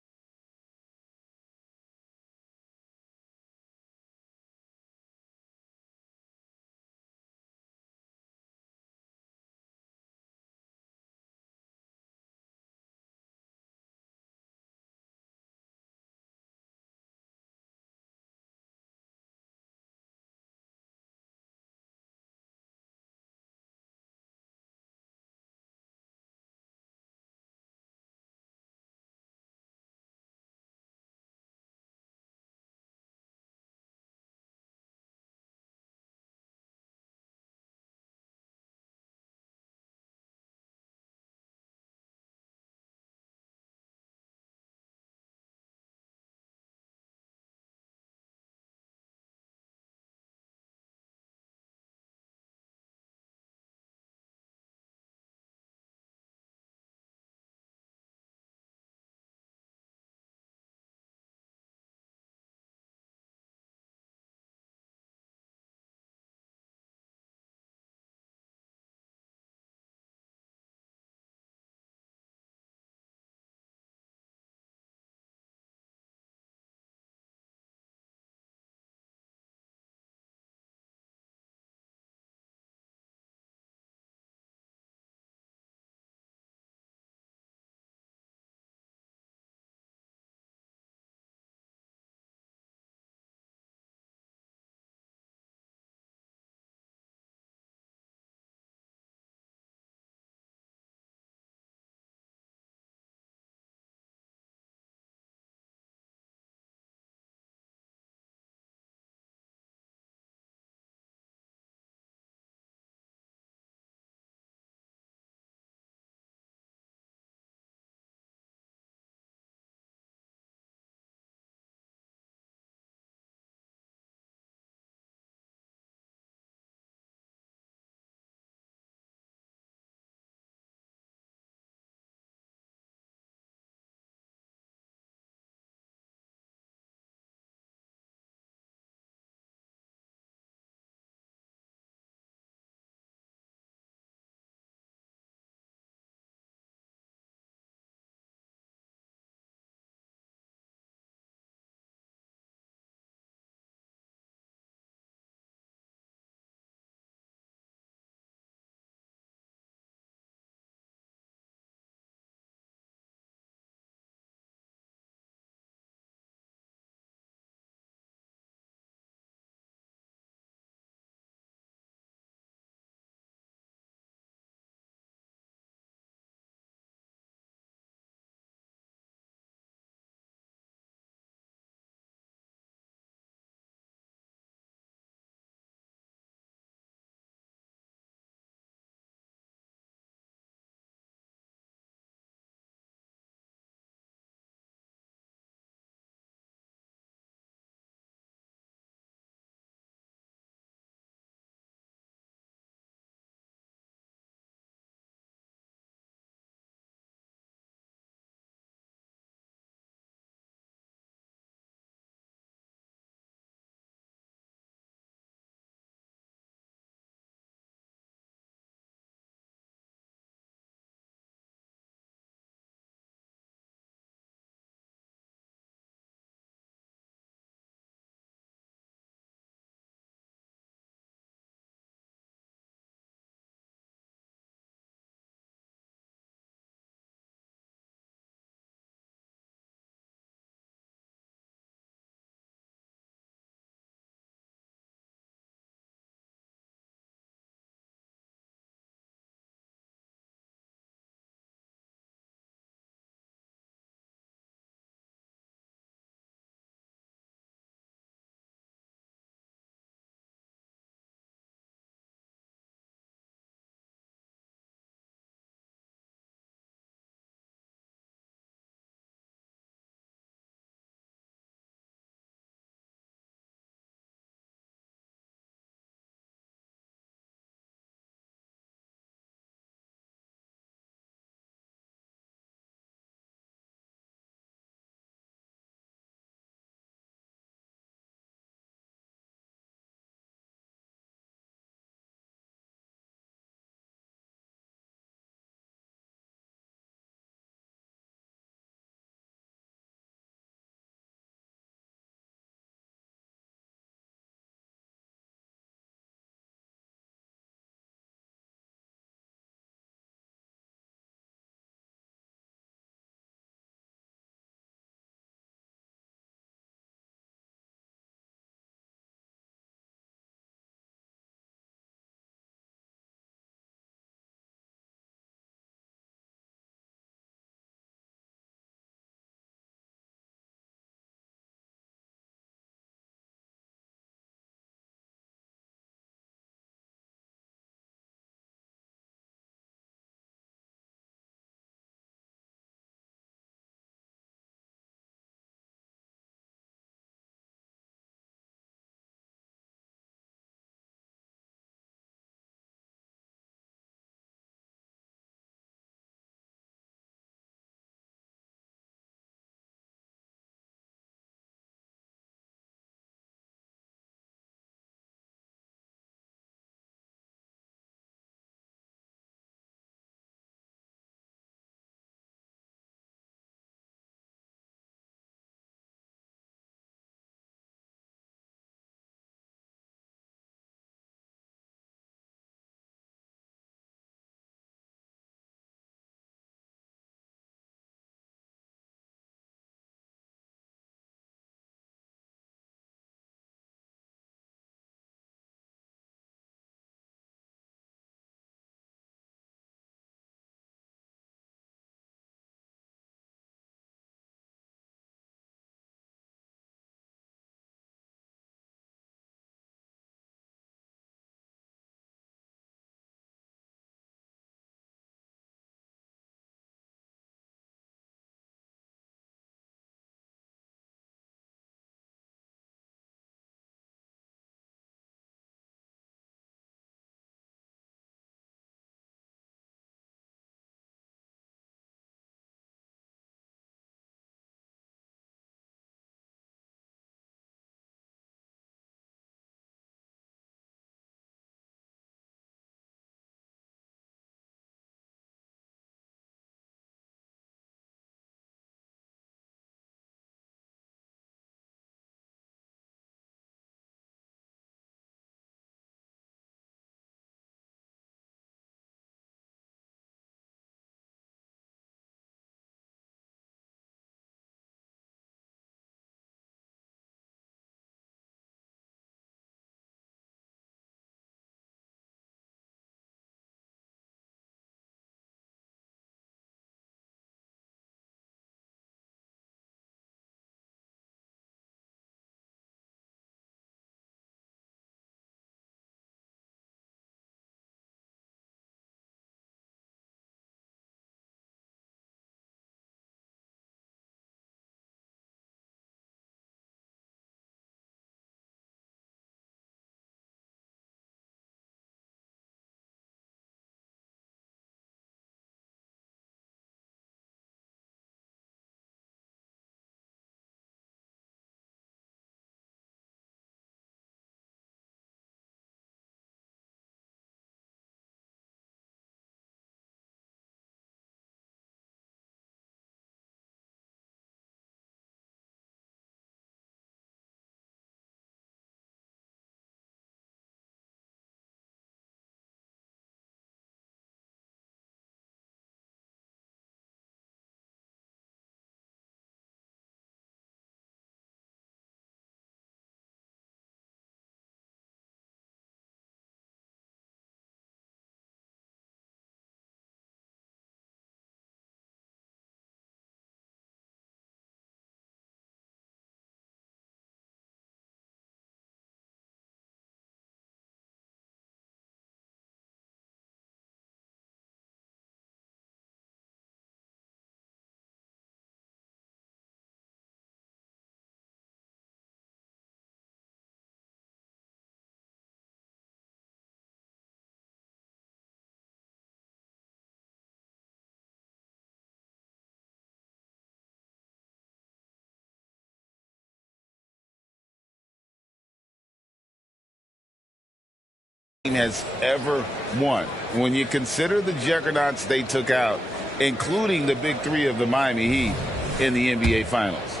has ever won. When you consider the juggernauts they took out, including the big three of the Miami Heat in the NBA Finals.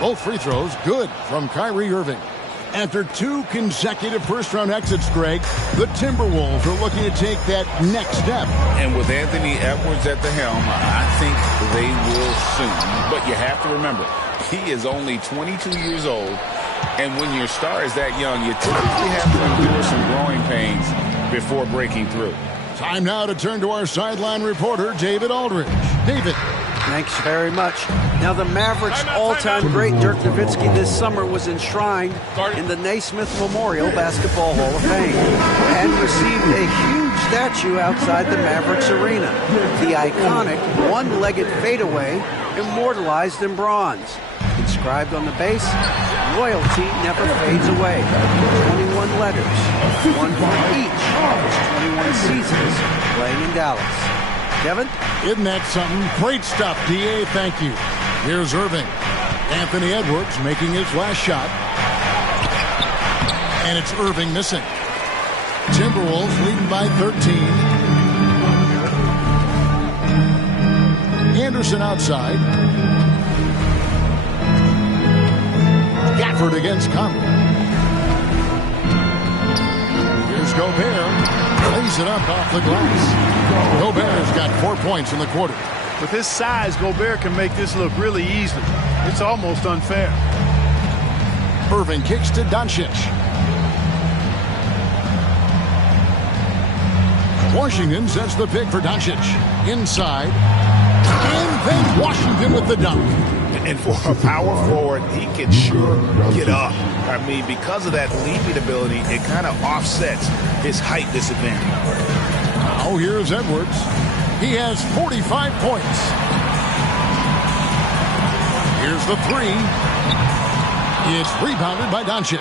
Both free throws good from Kyrie Irving. After 2 consecutive first-round exits, Greg, the Timberwolves are looking to take that next step. And with Anthony Edwards at the helm, I think they will soon. But you have to remember, he is only 22 years old, and when your star is that young, you typically have to endure some growing pains before breaking through. Time now to turn to our sideline reporter, David Aldridge. David. Thanks very much. Now, the Mavericks' all-time great Dirk Nowitzki this summer was enshrined in the Naismith Memorial Basketball Hall of Fame and received a huge statue outside the Mavericks arena. The iconic one-legged fadeaway immortalized in bronze. Inscribed on the base, loyalty never fades away. 21 letters, one for each of his 21 seasons playing in Dallas. Kevin? Isn't that something? Great stuff, D.A. Thank you. Here's Irving. Anthony Edwards making his last shot. And it's Irving missing. Timberwolves leading by 13. Anderson outside. Gafford against Conley. Here's Gobert. Lays it up off the glass. Gobert's got 4 points in the quarter. With his size, Gobert can make this look really easy. It's almost unfair. Irving kicks to Doncic. Washington sets the pick for Doncic. Inside. And then Washington with the dunk. And for a power forward, he can sure get up. I mean, because of that leaping ability, it kind of offsets his height disadvantage. Now here's Edwards. He has 45 points. Here's the three. It's rebounded by Doncic.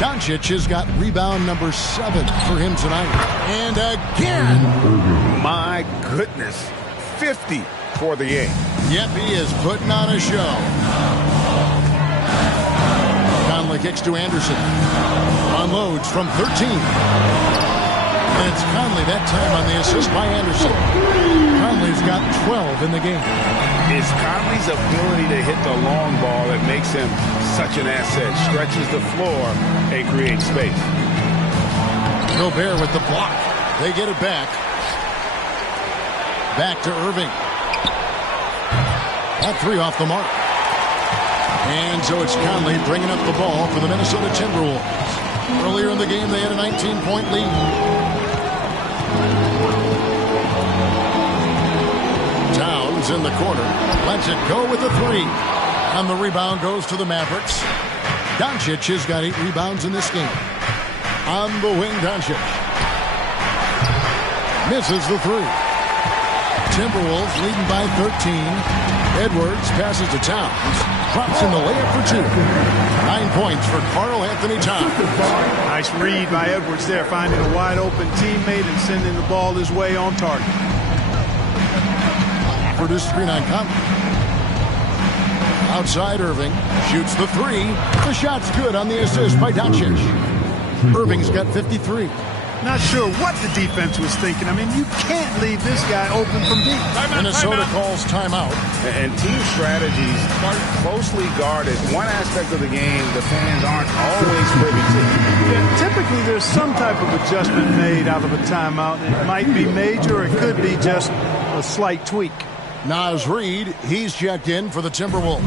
Doncic has got rebound number 7 for him tonight. And again. My goodness. 50 for the game. Yep, he is putting on a show. Conley kicks to Anderson. Unloads from 13. And it's Conley that time on the assist by Anderson. Conley's got 12 in the game. It's Conley's ability to hit the long ball that makes him such an asset. Stretches the floor and creates space. Gobert with the block. They get it back. Back to Irving. That 3 off the mark. And so it's Conley bringing up the ball for the Minnesota Timberwolves. Earlier in the game, they had a 19-point lead. Towns in the corner. Lets it go with the 3. And the rebound goes to the Mavericks. Doncic has got 8 rebounds in this game. On the wing, Doncic. Misses the 3. Timberwolves leading by 13. Edwards passes to Towns. Drops in the layup for 2. 9 points for Karl Anthony Towns. Nice read by Edwards there, finding a wide open teammate and sending the ball his way on target. Produce screen on Conley. Outside Irving. Shoots the 3. The shot's good on the assist by Doncic. Irving's got 53. Not sure what the defense was thinking. I mean, you can't leave this guy open from deep. Minnesota calls timeout. And team strategies are closely guarded. One aspect of the game the fans aren't always privy to. Yeah, typically there's some type of adjustment made out of a timeout. It might be major or it could be just a slight tweak. Naz Reid, he's checked in for the Timberwolves.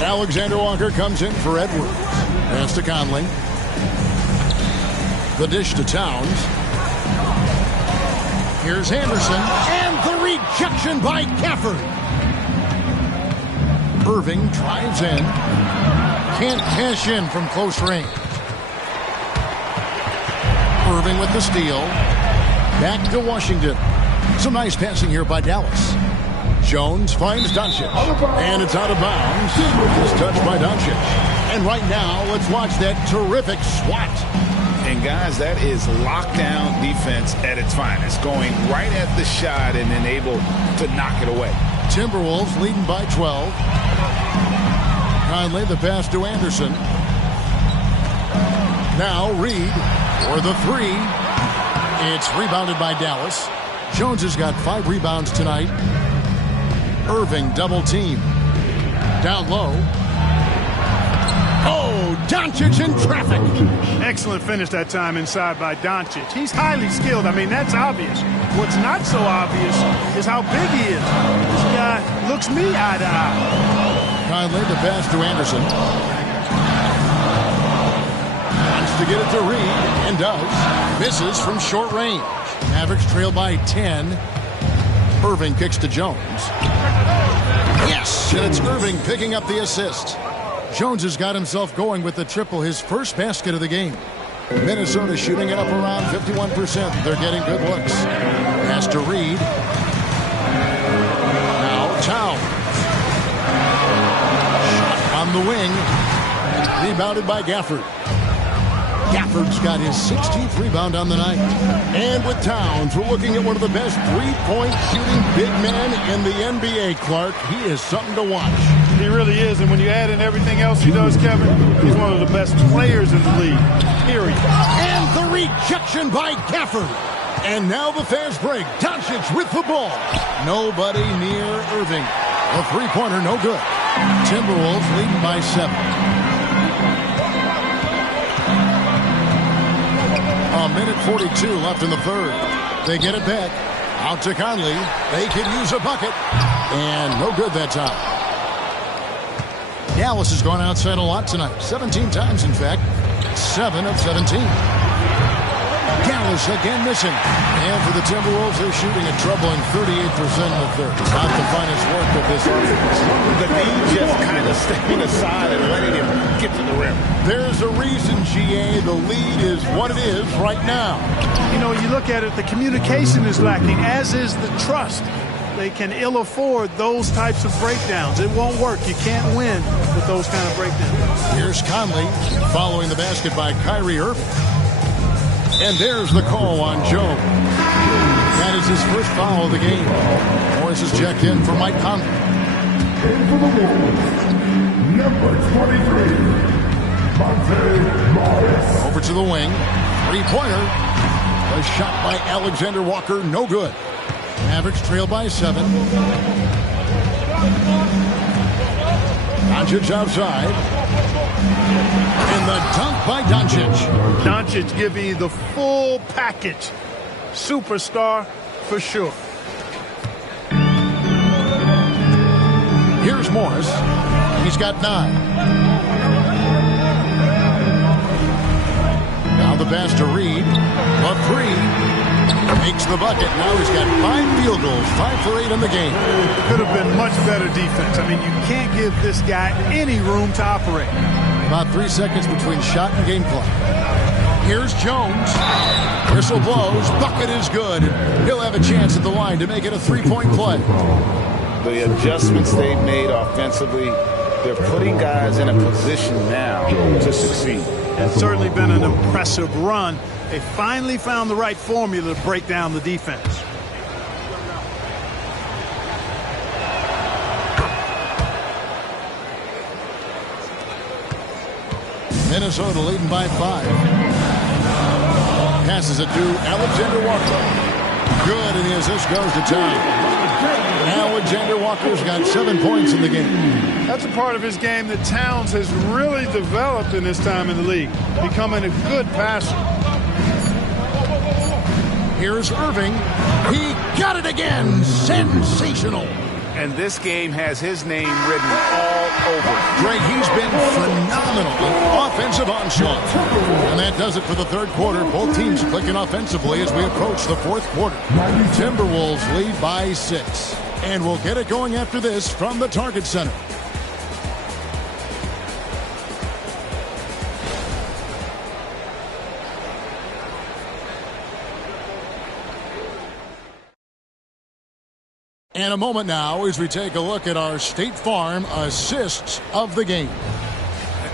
Alexander Walker comes in for Edwards. Pass to Conley. The dish to Towns. Here's Anderson. And the rejection by Gafford. Irving drives in. Can't cash in from close range. Irving with the steal. Back to Washington. Some nice passing here by Dallas. Jones finds Doncic. And it's out of bounds. It's touched by Doncic. And right now, let's watch that terrific swat. And guys, that is lockdown defense at its finest. Going right at the shot and then able to knock it away. Timberwolves leading by 12. Conley, the pass to Anderson. Now Reed for the three. It's rebounded by Dallas. Jones has got 5 rebounds tonight. Irving double team. Down low. Oh, Doncic in traffic. Excellent finish that time inside by Doncic. He's highly skilled. I mean, that's obvious. What's not so obvious is how big he is. This guy looks me eye to eye. Conley, the pass to Anderson. Wants to get it to Reed, and does. Misses from short range. Mavericks trail by 10. Irving kicks to Jones. Yes, and it's Irving picking up the assist. Jones has got himself going with the triple, his first basket of the game. Minnesota shooting it up around 51%. They're getting good looks. Pass to Reed. Now Towns. Shot on the wing. Rebounded by Gafford. Gafford's got his 16th rebound on the night. And with Towns, we're looking at one of the best three-point shooting big men in the NBA, Clark. He is something to watch. He really is, and when you add in everything else he does, Kevin, he's one of the best players in the league, period. And the rejection by Gafford. And now the fast break. Doncic with the ball. Nobody near Irving. The three-pointer, no good. Timberwolves leading by 7. A minute 42 left in the third. They get it back. Out to Conley. They could use a bucket. And no good that time. Dallas has gone outside a lot tonight. 17 times, in fact. 7 of 17. Dallas again missing. And for the Timberwolves, they're shooting a troubling 38% in the third. Not the finest work of this offense. The D just kind of stepping aside and letting him get to the rim. There's a reason, GA, the lead is what it is right now. You know, you look at it, the communication is lacking, as is the trust. They can ill afford those types of breakdowns. It won't work. You can't win with those kind of breakdowns. Here's Conley following the basket by Kyrie Irving. And there's the call on Jones. That is his first foul of the game. Morris is checked in for Mike Conley. In for the Wolves, number 23, Morris. Over to the wing. Three-pointer. A shot by Alexander Walker. No good. Mavericks trail by 7. Doncic outside. And the dunk by Doncic. Doncic giving you the full package. Superstar for sure. Here's Morris. He's got 9. Now the pass to Reed. A 3. Makes the bucket. Now he's got 5 field goals. 5 for 8 in the game. Could have been much better defense. I mean, you can't give this guy any room to operate. About 3 seconds between shot and game clock. Here's Jones. Whistle blows. Bucket is good. He'll have a chance at the line to make it a 3-point play. The adjustments they've made offensively, they're putting guys in a position now to succeed. It's certainly been an impressive run. They finally found the right formula to break down the defense. Minnesota leading by 5. Passes it to Alexander Walker. Good, and the assist goes to Towns. Alexander Walker's got 7 points in the game. That's a part of his game that Towns has really developed in his time in the league, becoming a good passer. Here's Irving. He got it again. Sensational. And this game has his name written all over. Greg, he's been phenomenal on offensive onslaught. And that does it for the third quarter. Both teams clicking offensively as we approach the fourth quarter. Timberwolves lead by 6. And we'll get it going after this from the Target Center. And a moment now as we take a look at our State Farm assists of the game.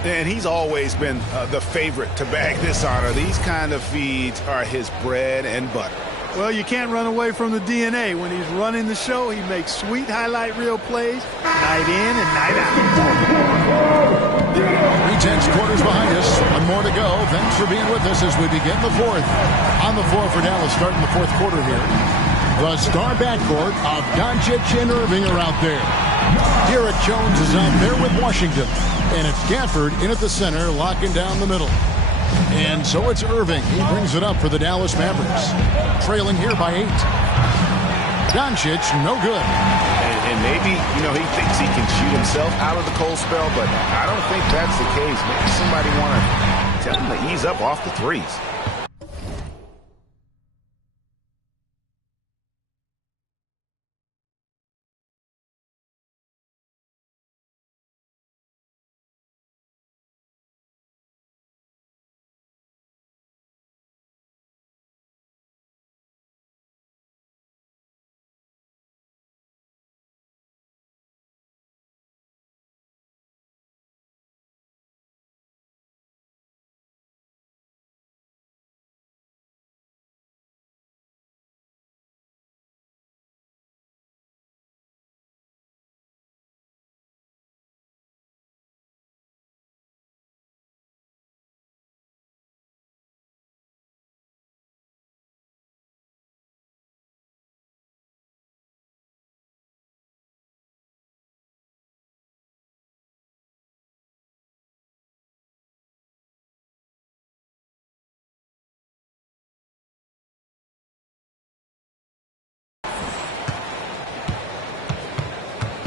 And he's always been the favorite to bag this honor. These kind of feeds are his bread and butter. Well, you can't run away from the DNA. When he's running the show, he makes sweet highlight reel plays night in and night out. 3/10 quarters behind us. 1 more to go. Then Thanks for being with us as we begin the fourth. On the floor for Dallas starting the fourth quarter here. The star backcourt of Doncic and Irving are out there. Garrett Jones is out there with Washington. And it's Gafford in at the center, locking down the middle. And so it's Irving. He brings it up for the Dallas Mavericks. Trailing here by 8. Doncic, no good. And maybe, he thinks he can shoot himself out of the cold spell, but I don't think that's the case. Maybe somebody want to tell him to ease up off the threes.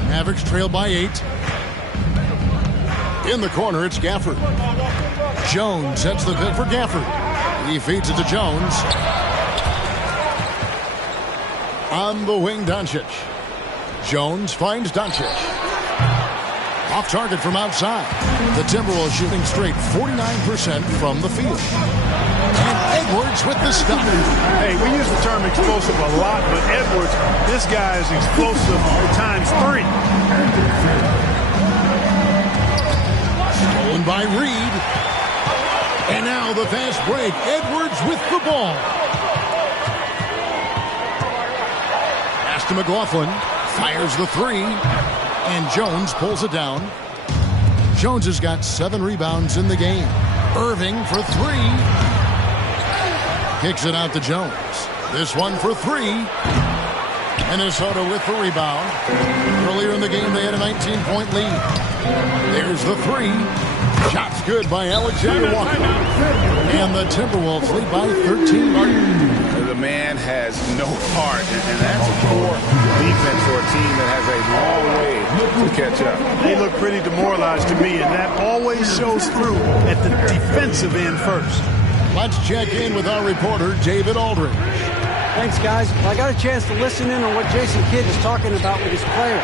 Mavericks trail by 8. In the corner, it's Gafford. Jones sets the pick for Gafford. He feeds it to Jones. On the wing, Doncic. Jones finds Doncic. Off target from outside. The Timberwolves shooting straight 49% from the field. And Edwards with the stop. Hey, we use the term explosive a lot, but Edwards, this guy is explosive times 3. Stolen by Reed. And now the fast break. Edwards with the ball. Pass to McLaughlin. Fires the 3. And Jones pulls it down. Jones has got 7 rebounds in the game. Irving for 3. Kicks it out to Jones. This one for 3. Minnesota with the rebound. Earlier in the game, they had a 19-point lead. There's the 3. Shot's good by Alexander Walker. And the Timberwolves lead by 13. The man has no heart, and that's a poor defense for a team that has a long way to catch up. They look pretty demoralized to me, and that always shows through at the defensive end first. Let's check in with our reporter, David Aldridge. Thanks, guys. Well, I got a chance to listen in on what Jason Kidd is talking about with his players.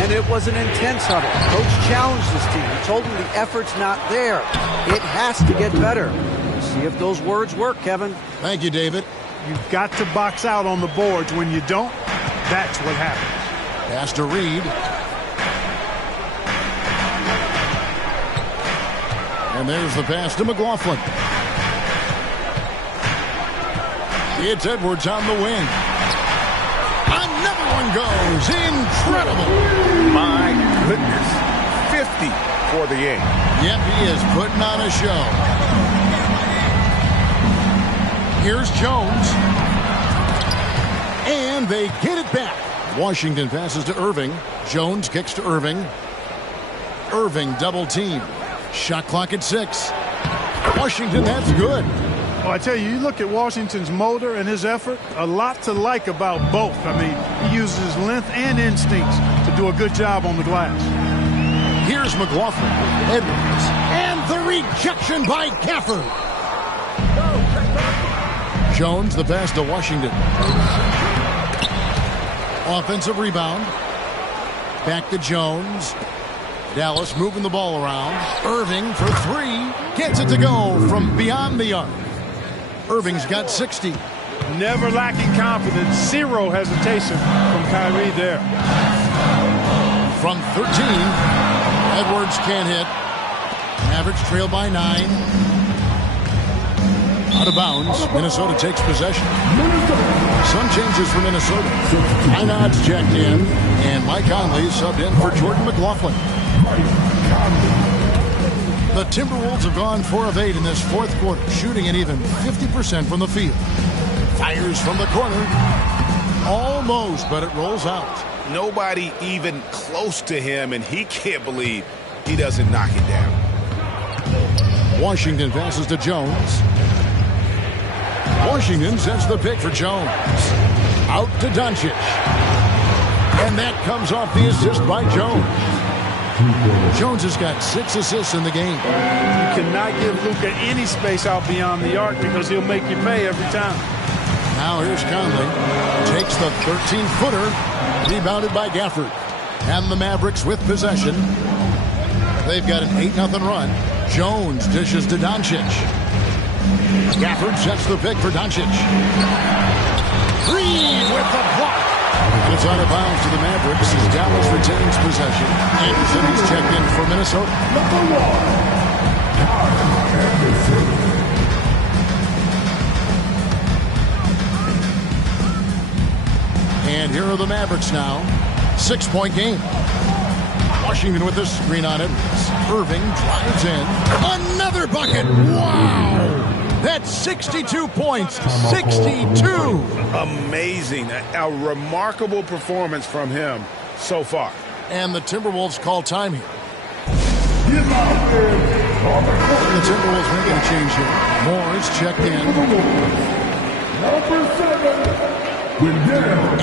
And it was an intense huddle. Coach challenged his team. He told them the effort's not there. It has to get better. See if those words work, Kevin. Thank you, David. You've got to box out on the boards. When you don't, that's what happens. Pass to Reed. And there's the pass to McLaughlin. It's Edwards on the wing. Another one goes. Incredible. My goodness. 50 for the game. Yep, he is putting on a show. Here's Jones. And they get it back. Washington passes to Irving. Jones kicks to Irving. Irving double team. Shot clock at 6. Washington, that's good. Well, I tell you, you look at Washington's motor and his effort, a lot to like about both. I mean, he uses his length and instincts to do a good job on the glass. Here's McLaughlin. Edwards. And the rejection by Gafford. Jones, the pass to Washington. Offensive rebound. Back to Jones. Dallas moving the ball around. Irving for 3. Gets it to go from beyond the arc. Irving's got 60. Never lacking confidence. 0 hesitation from Kyrie there. From 13. Edwards can't hit. Mavericks trail by 9. Out of bounds. Minnesota takes possession. Some changes for Minnesota. Einod's checked in. And Mike Conley subbed in for Jordan McLaughlin. The The Timberwolves have gone 4 of 8 in this fourth quarter, shooting an even 50% from the field. Fires from the corner. Almost, but it rolls out. Nobody even close to him, and he can't believe he doesn't knock it down. Washington passes to Jones. Washington sends the pick for Jones. Out to Doncic. And that comes off the assist by Jones. Jones has got 6 assists in the game. You cannot give Luka any space out beyond the arc because he'll make you pay every time. Now here's Conley. Takes the 13-footer. Rebounded by Gafford. And the Mavericks with possession. They've got an 8-0 run. Jones dishes to Doncic. Gafford sets the pick for Doncic. Reed with the block. It's out of bounds to the Mavericks as Dallas retains possession. Anderson is checked in for Minnesota. And here are the Mavericks now. 6-point game. Washington with the screen on it. Irving drives in. Another bucket. Wow. That's 62 points. 62. Amazing. A remarkable performance from him so far. And the Timberwolves call time here. And the Timberwolves making a change here. Moore's checked in.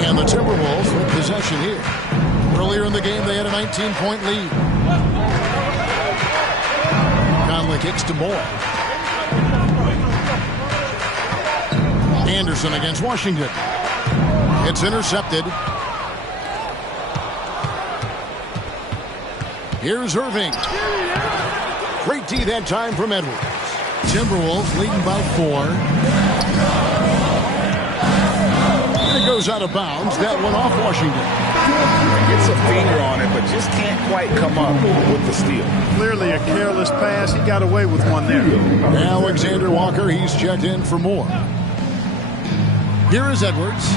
And the Timberwolves with possession here. Earlier in the game, they had a 19-point lead. Conley kicks to Moore. Anderson against Washington. It's intercepted. Here's Irving. Great D that time from Edwards. Timberwolves leading by 4. And it goes out of bounds. That went off Washington. Gets a finger on it, but just can't quite come up with the steal. Clearly a careless pass. He got away with one there. Alexander Walker, he's checked in for more. Here is Edwards.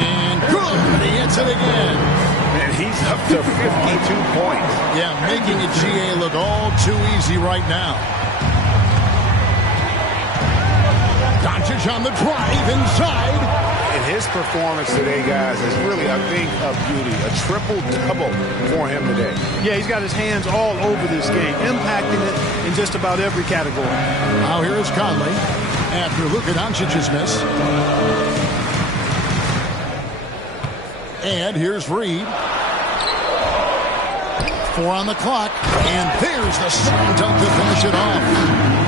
And good. He hits it again. And he's up to 52 points. Yeah, making a GA look all too easy right now. Doncic on the drive inside. And his performance today, guys, is really a thing of beauty. A triple-double for him today. Yeah, he's got his hands all over this game, impacting it in just about every category. Now here is Conley after Luka Doncic's miss. And here's Reed. 4 on the clock. And there's the slam dunk to finish it off.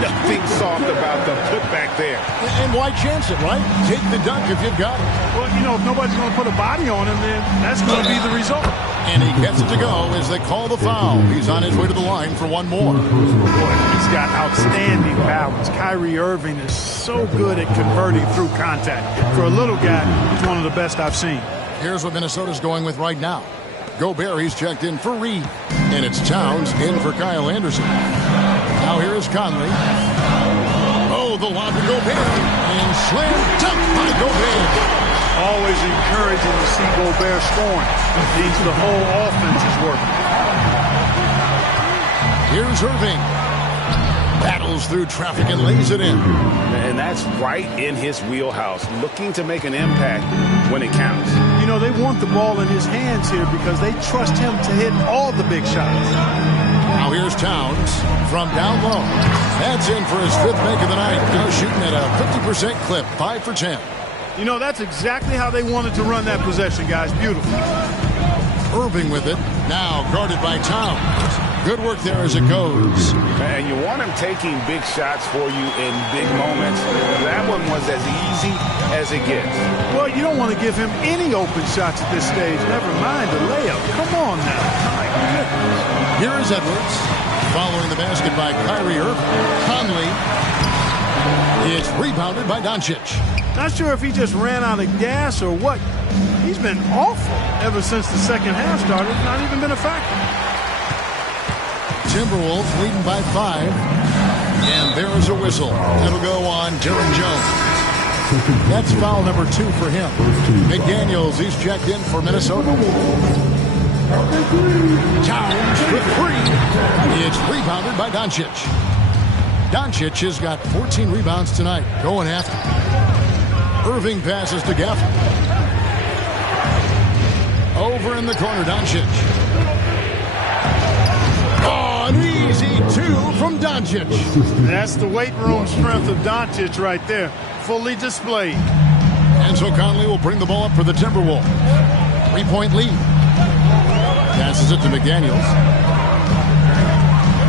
Nothing soft about the putback there. And why chance it, right? Take the dunk if you've got it. Well, you know, if nobody's going to put a body on him, then that's going to be the result. And he gets it to go as they call the foul. He's on his way to the line for one more. Boy, he's got outstanding balance. Kyrie Irving is so good at converting through contact. For a little guy, he's one of the best I've seen. Here's what Minnesota's going with right now. Gobert, he's checked in for Reed. And it's Towns in for Kyle Anderson. Now here is Conley. Oh, the lob to Gobert. And slam dunk by Gobert. Always encouraging to see Gobert scoring. It means the whole offense is working. Here's Irving. Battles through traffic and lays it in. And that's right in his wheelhouse. Looking to make an impact when it counts. You know, they want the ball in his hands here because they trust him to hit all the big shots. Now here's Towns from down low. That's in for his 5th make of the night. Now shooting at a 50% clip, 5 for 10. You know, that's exactly how they wanted to run that possession, guys. Beautiful. Irving with it. Now guarded by Towns. Good work there as it goes. And you want him taking big shots for you in big moments. That one was as easy as it gets. Well, you don't want to give him any open shots at this stage. Never mind the layup. Come on now. My goodness. Here is Edwards. Following the basket by Kyrie Irving. Conley. It's rebounded by Doncic. Not sure if he just ran out of gas or what. He's been awful ever since the second half started. Not even been a factor. Timberwolves leading by 5. And there is a whistle. It'll go on Derrick Jones. That's foul number 2 for him. McDaniels, he's checked in for Minnesota. Towns for three. It's rebounded by Doncic. Doncic has got 14 rebounds tonight. Going after. Irving passes to Gafford. Over in the corner, Doncic. Oh, an easy two from Doncic. That's the weight room strength of Doncic right there. Fully displayed. And so Conley will bring the ball up for the Timberwolves. 3-point lead. Passes it to McDaniels.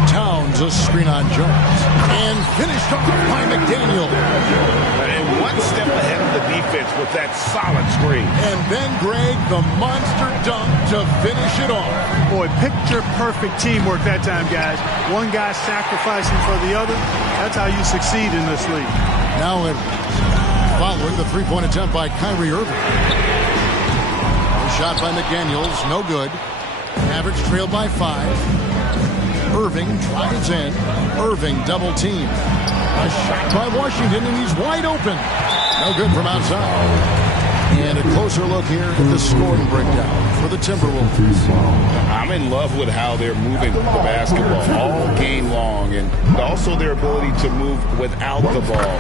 Towns a screen on Jones. And finished off by McDaniels. And one step ahead of the defense with that solid screen. And then Greg, the monster dunk to finish it off. Boy, picture-perfect teamwork that time, guys. One guy sacrificing for the other. That's how you succeed in this league. Now following the three-point attempt by Kyrie Irving. Shot by McDaniels, no good. Mavericks trail by 5. Irving drives in. Irving double team. A shot by Washington, and he's wide open. No good from outside. And a closer look here at the scoring breakdown for the Timberwolves. I'm in love with how they're moving the basketball all game long, and also their ability to move without the ball.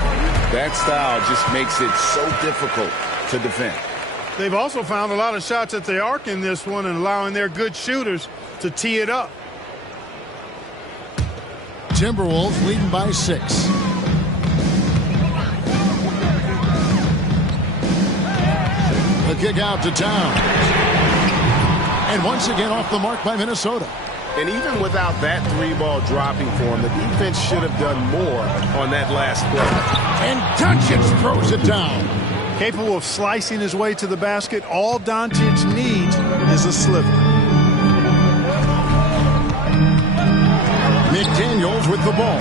That style just makes it so difficult to defend. They've also found a lot of shots at the arc in this one and allowing their good shooters to tee it up. Timberwolves leading by 6. The kick out to Towns. And once again off the mark by Minnesota. And even without that three-ball dropping for him, the defense should have done more on that last play. And Doncic throws it down. Capable of slicing his way to the basket. All Doncic needs is a sliver. McDaniels with the ball.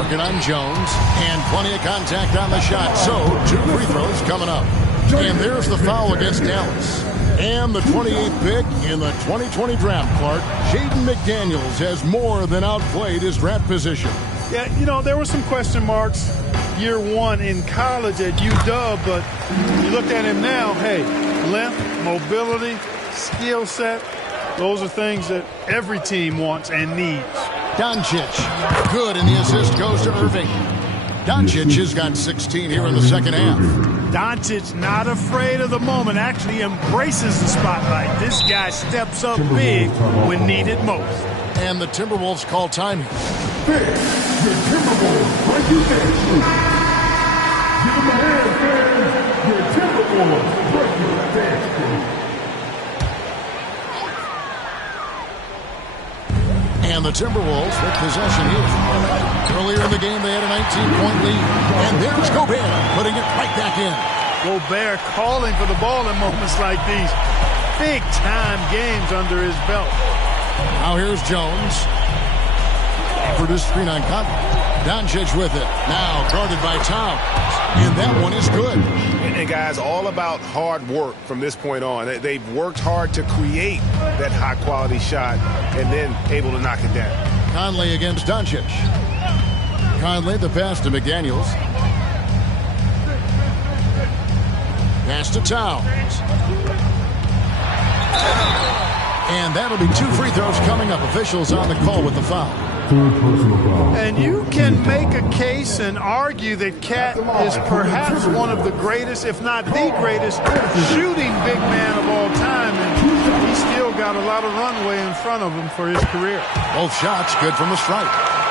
Working on Jones. And plenty of contact on the shot. So, 2 free throws coming up. And there's the foul against Dallas. And the 28th pick in the 2020 draft, Clark. Jaden McDaniels has more than outplayed his draft position. Yeah, you know, there were some question marks year one in college at UW, but you look at him now, hey, length, mobility, skill set, those are things that every team wants and needs. Doncic, good, and the assist goes to Irving. Doncic has got 16 here in the second half. Doncic not afraid of the moment, actually embraces the spotlight. This guy steps up big when needed most. And the Timberwolves call timing. Pick the Timberwolves breaking dance. Give them a hand, fans. The Timberwolves breaking dance. And the Timberwolves with possession here. Earlier in the game, they had a 19-point lead. And there's Gobert putting it right back in. Gobert calling for the ball in moments like these. Big-time games under his belt. Now here's Jones. Offered his screen on Conley. Doncic with it. Now guarded by Towns. And that one is good. And guys, all about hard work from this point on. They've worked hard to create that high-quality shot and then able to knock it down. Conley against Doncic. Conley, the pass to McDaniels. Pass to Towns. And that'll be 2 free throws coming up. Officials on the call with the foul. And you can make a case and argue that Cat is perhaps one of the greatest, if not the greatest, shooting big man of all time. And he's still got a lot of runway in front of him for his career. Both shots good from the stripe.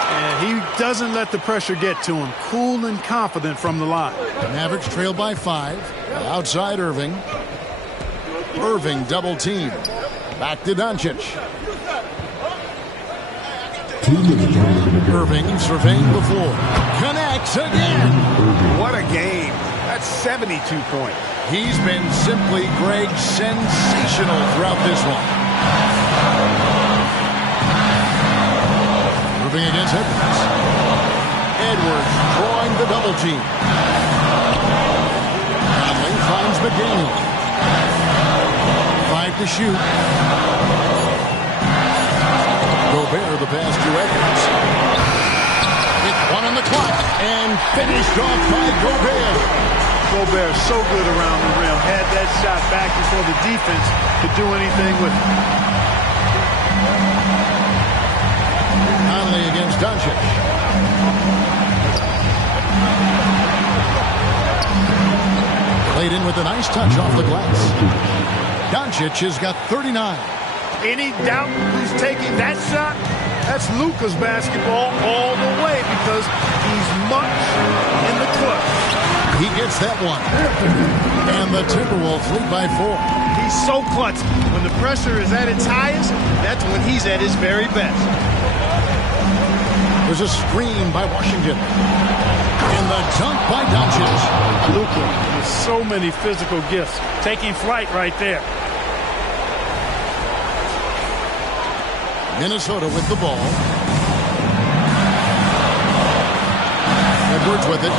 And he doesn't let the pressure get to him. Cool and confident from the line. The Mavericks trail by 5. Outside Irving. Irving double team. Back to Doncic. Irving surveying the floor. Connects again. What a game. That's 72 points. He's been simply, Greg, sensational throughout this one. Irving against Edwards. Edwards drawing the double team. Conley finds McDaniel. 5 to shoot. Gobert the pass to Edwards. With 1 on the clock and finished off by Gobert. Gobert so good around the rim. Had that shot back before the defense could do anything with it. Doncic. Played in with a nice touch off the glass. Doncic has got 39. Any doubt who's taking that shot? That's Luka's basketball all the way because he's much in the clutch. He gets that one. And the Timberwolves lead by 4. He's so clutch. When the pressure is at its highest, that's when he's at his very best. There's a screen by Washington. And the dunk by Doncic. Luka with so many physical gifts. Taking flight right there. Minnesota with the ball. Edwards with it.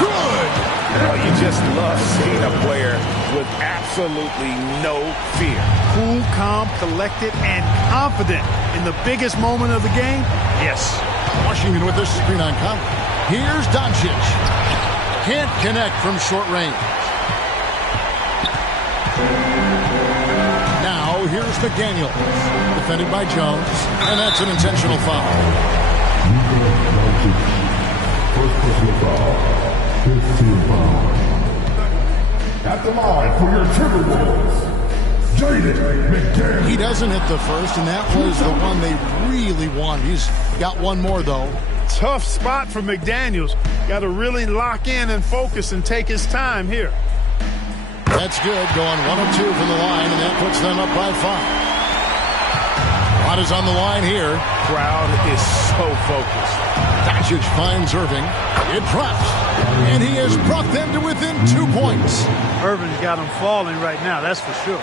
Good! Well, you just love seeing a player with absolutely no fear. Cool, calm, collected, and confident in the biggest moment of the game. Yes. Washington with the screen on Conley. Here's Doncic. Can't connect from short range. Now here's McDaniels. Defended by Jones. And that's an intentional foul. First personal foul. 15 foul. At the line for your Timberwolves, McDaniels. He doesn't hit the first, and that was the one they really wanted. He's got one more, though. Tough spot for McDaniels. Got to really lock in and focus and take his time here. That's good. Going 1 of 2 from the line, and that puts them up by 5. Watt is on the line here. Crowd is so focused. Doncic finds Irving. It drops. And he has brought them to within 2 points. Irving's got him falling right now, that's for sure.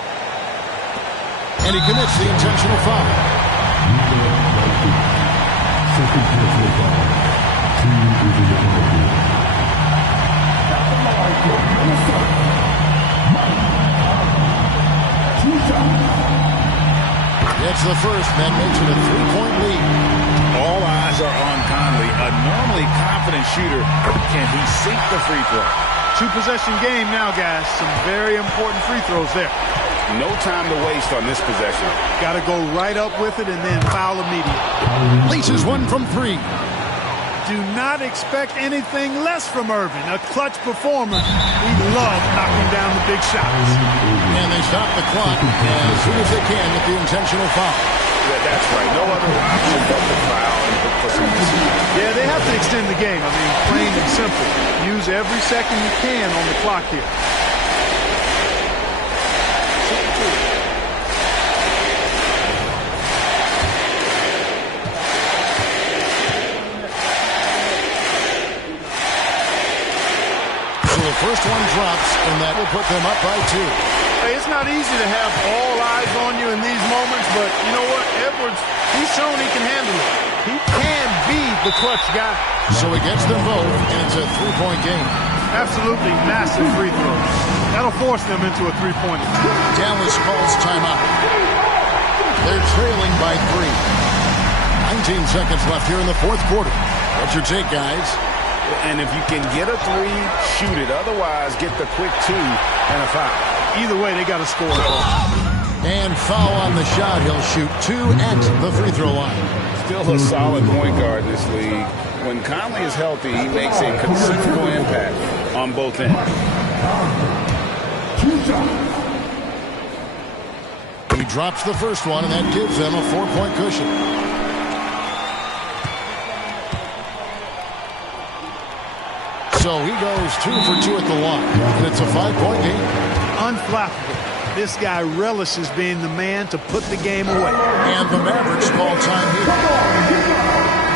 And he commits the intentional foul. Second personal foul. Team is in the penalty. At the line for Minnesota, two shots. It's the first, that makes it a 3-point lead. All eyes are on Conley, a normally confident shooter. Can he sink the free throw? 2-possession game now, guys. Some very important free throws there. No time to waste on this possession. Got to go right up with it and then foul immediately. Laces one from 3. Do not expect anything less from Irving. A clutch performer. We love knocking down the big shots. And they stop the clock as soon as they can with the intentional foul. That's right. No other option but to foul and look for some misses. Yeah, they have to extend the game. I mean, plain and simple. Use every second you can on the clock here. The first one drops, and that will put them up by 2. Hey, it's not easy to have all eyes on you in these moments, but you know what? Edwards, he's shown he can handle it. He can be the clutch guy. So he gets them both, and it's a 3-point game. Absolutely massive free throws. That'll force them into a 3-pointer. Dallas calls timeout. They're trailing by 3. 19 seconds left here in the fourth quarter. What's your take, guys? And if you can get a 3, shoot it. Otherwise, get the quick 2 and a foul. Either way, they got to score. And foul on the shot. He'll shoot 2 at the free throw line. Still a solid point guard in this league. When Conley is healthy, he makes a considerable impact on both ends. He drops the first one, and that gives them a 4-point cushion. So he goes 2 for 2 at the line, and it's a 5-point game. Unflappable. This guy relishes being the man to put the game away. And the Mavericks call time here.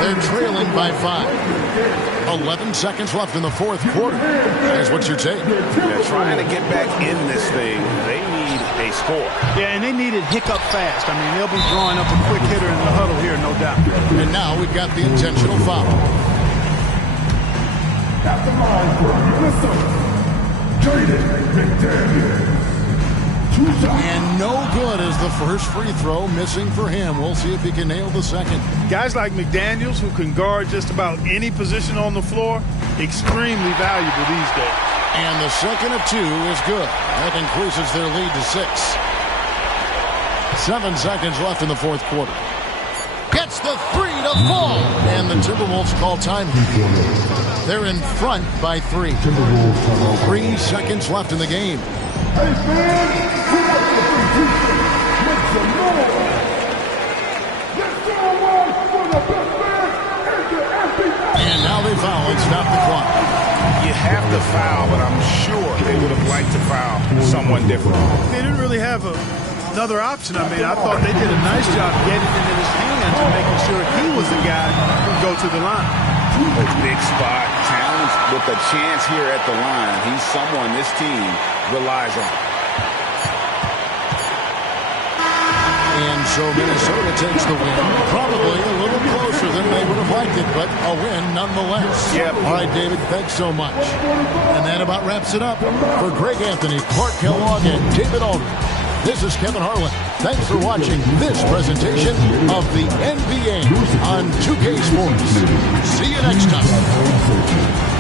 They're trailing by 5. 11 seconds left in the fourth quarter. Guys, what's your take? They're trying to get back in this thing. They need a score. Yeah, and they need it hiccup fast. I mean, they'll be drawing up a quick hitter in the huddle here, no doubt. And now we've got the intentional foul. At the line for Minnesota, McDaniels. And no good as the first free throw missing for him. We'll see if he can nail the second. Guys like McDaniels, who can guard just about any position on the floor, extremely valuable these days. And the second of 2 is good. That increases their lead to 6. 7 seconds left in the fourth quarter. Gets the 3 to the fall. And the Timberwolves call time. They're in front by 3. 3 seconds left in the game. Hey, fans, who wants to be teacher? Make some noise. Let's go on for the best man and the FBI. And now they foul and stop the clock. You have to foul, but I'm sure they would have liked to foul someone different. They didn't really have another option. I mean, I thought they did a nice job getting it in his hands and making sure he was the guy who would go to the line. A big spot, challenge with a chance here at the line. He's someone this team relies on. And so Minnesota takes the win. Probably a little closer than they would have liked it, but a win nonetheless. Yep. All right, David, thanks so much. And that about wraps it up. For Greg Anthony, Clark Kellogg, and David Aldridge, this is Kevin Harlan. Thanks for watching this presentation of the NBA on 2K Sports. See you next time.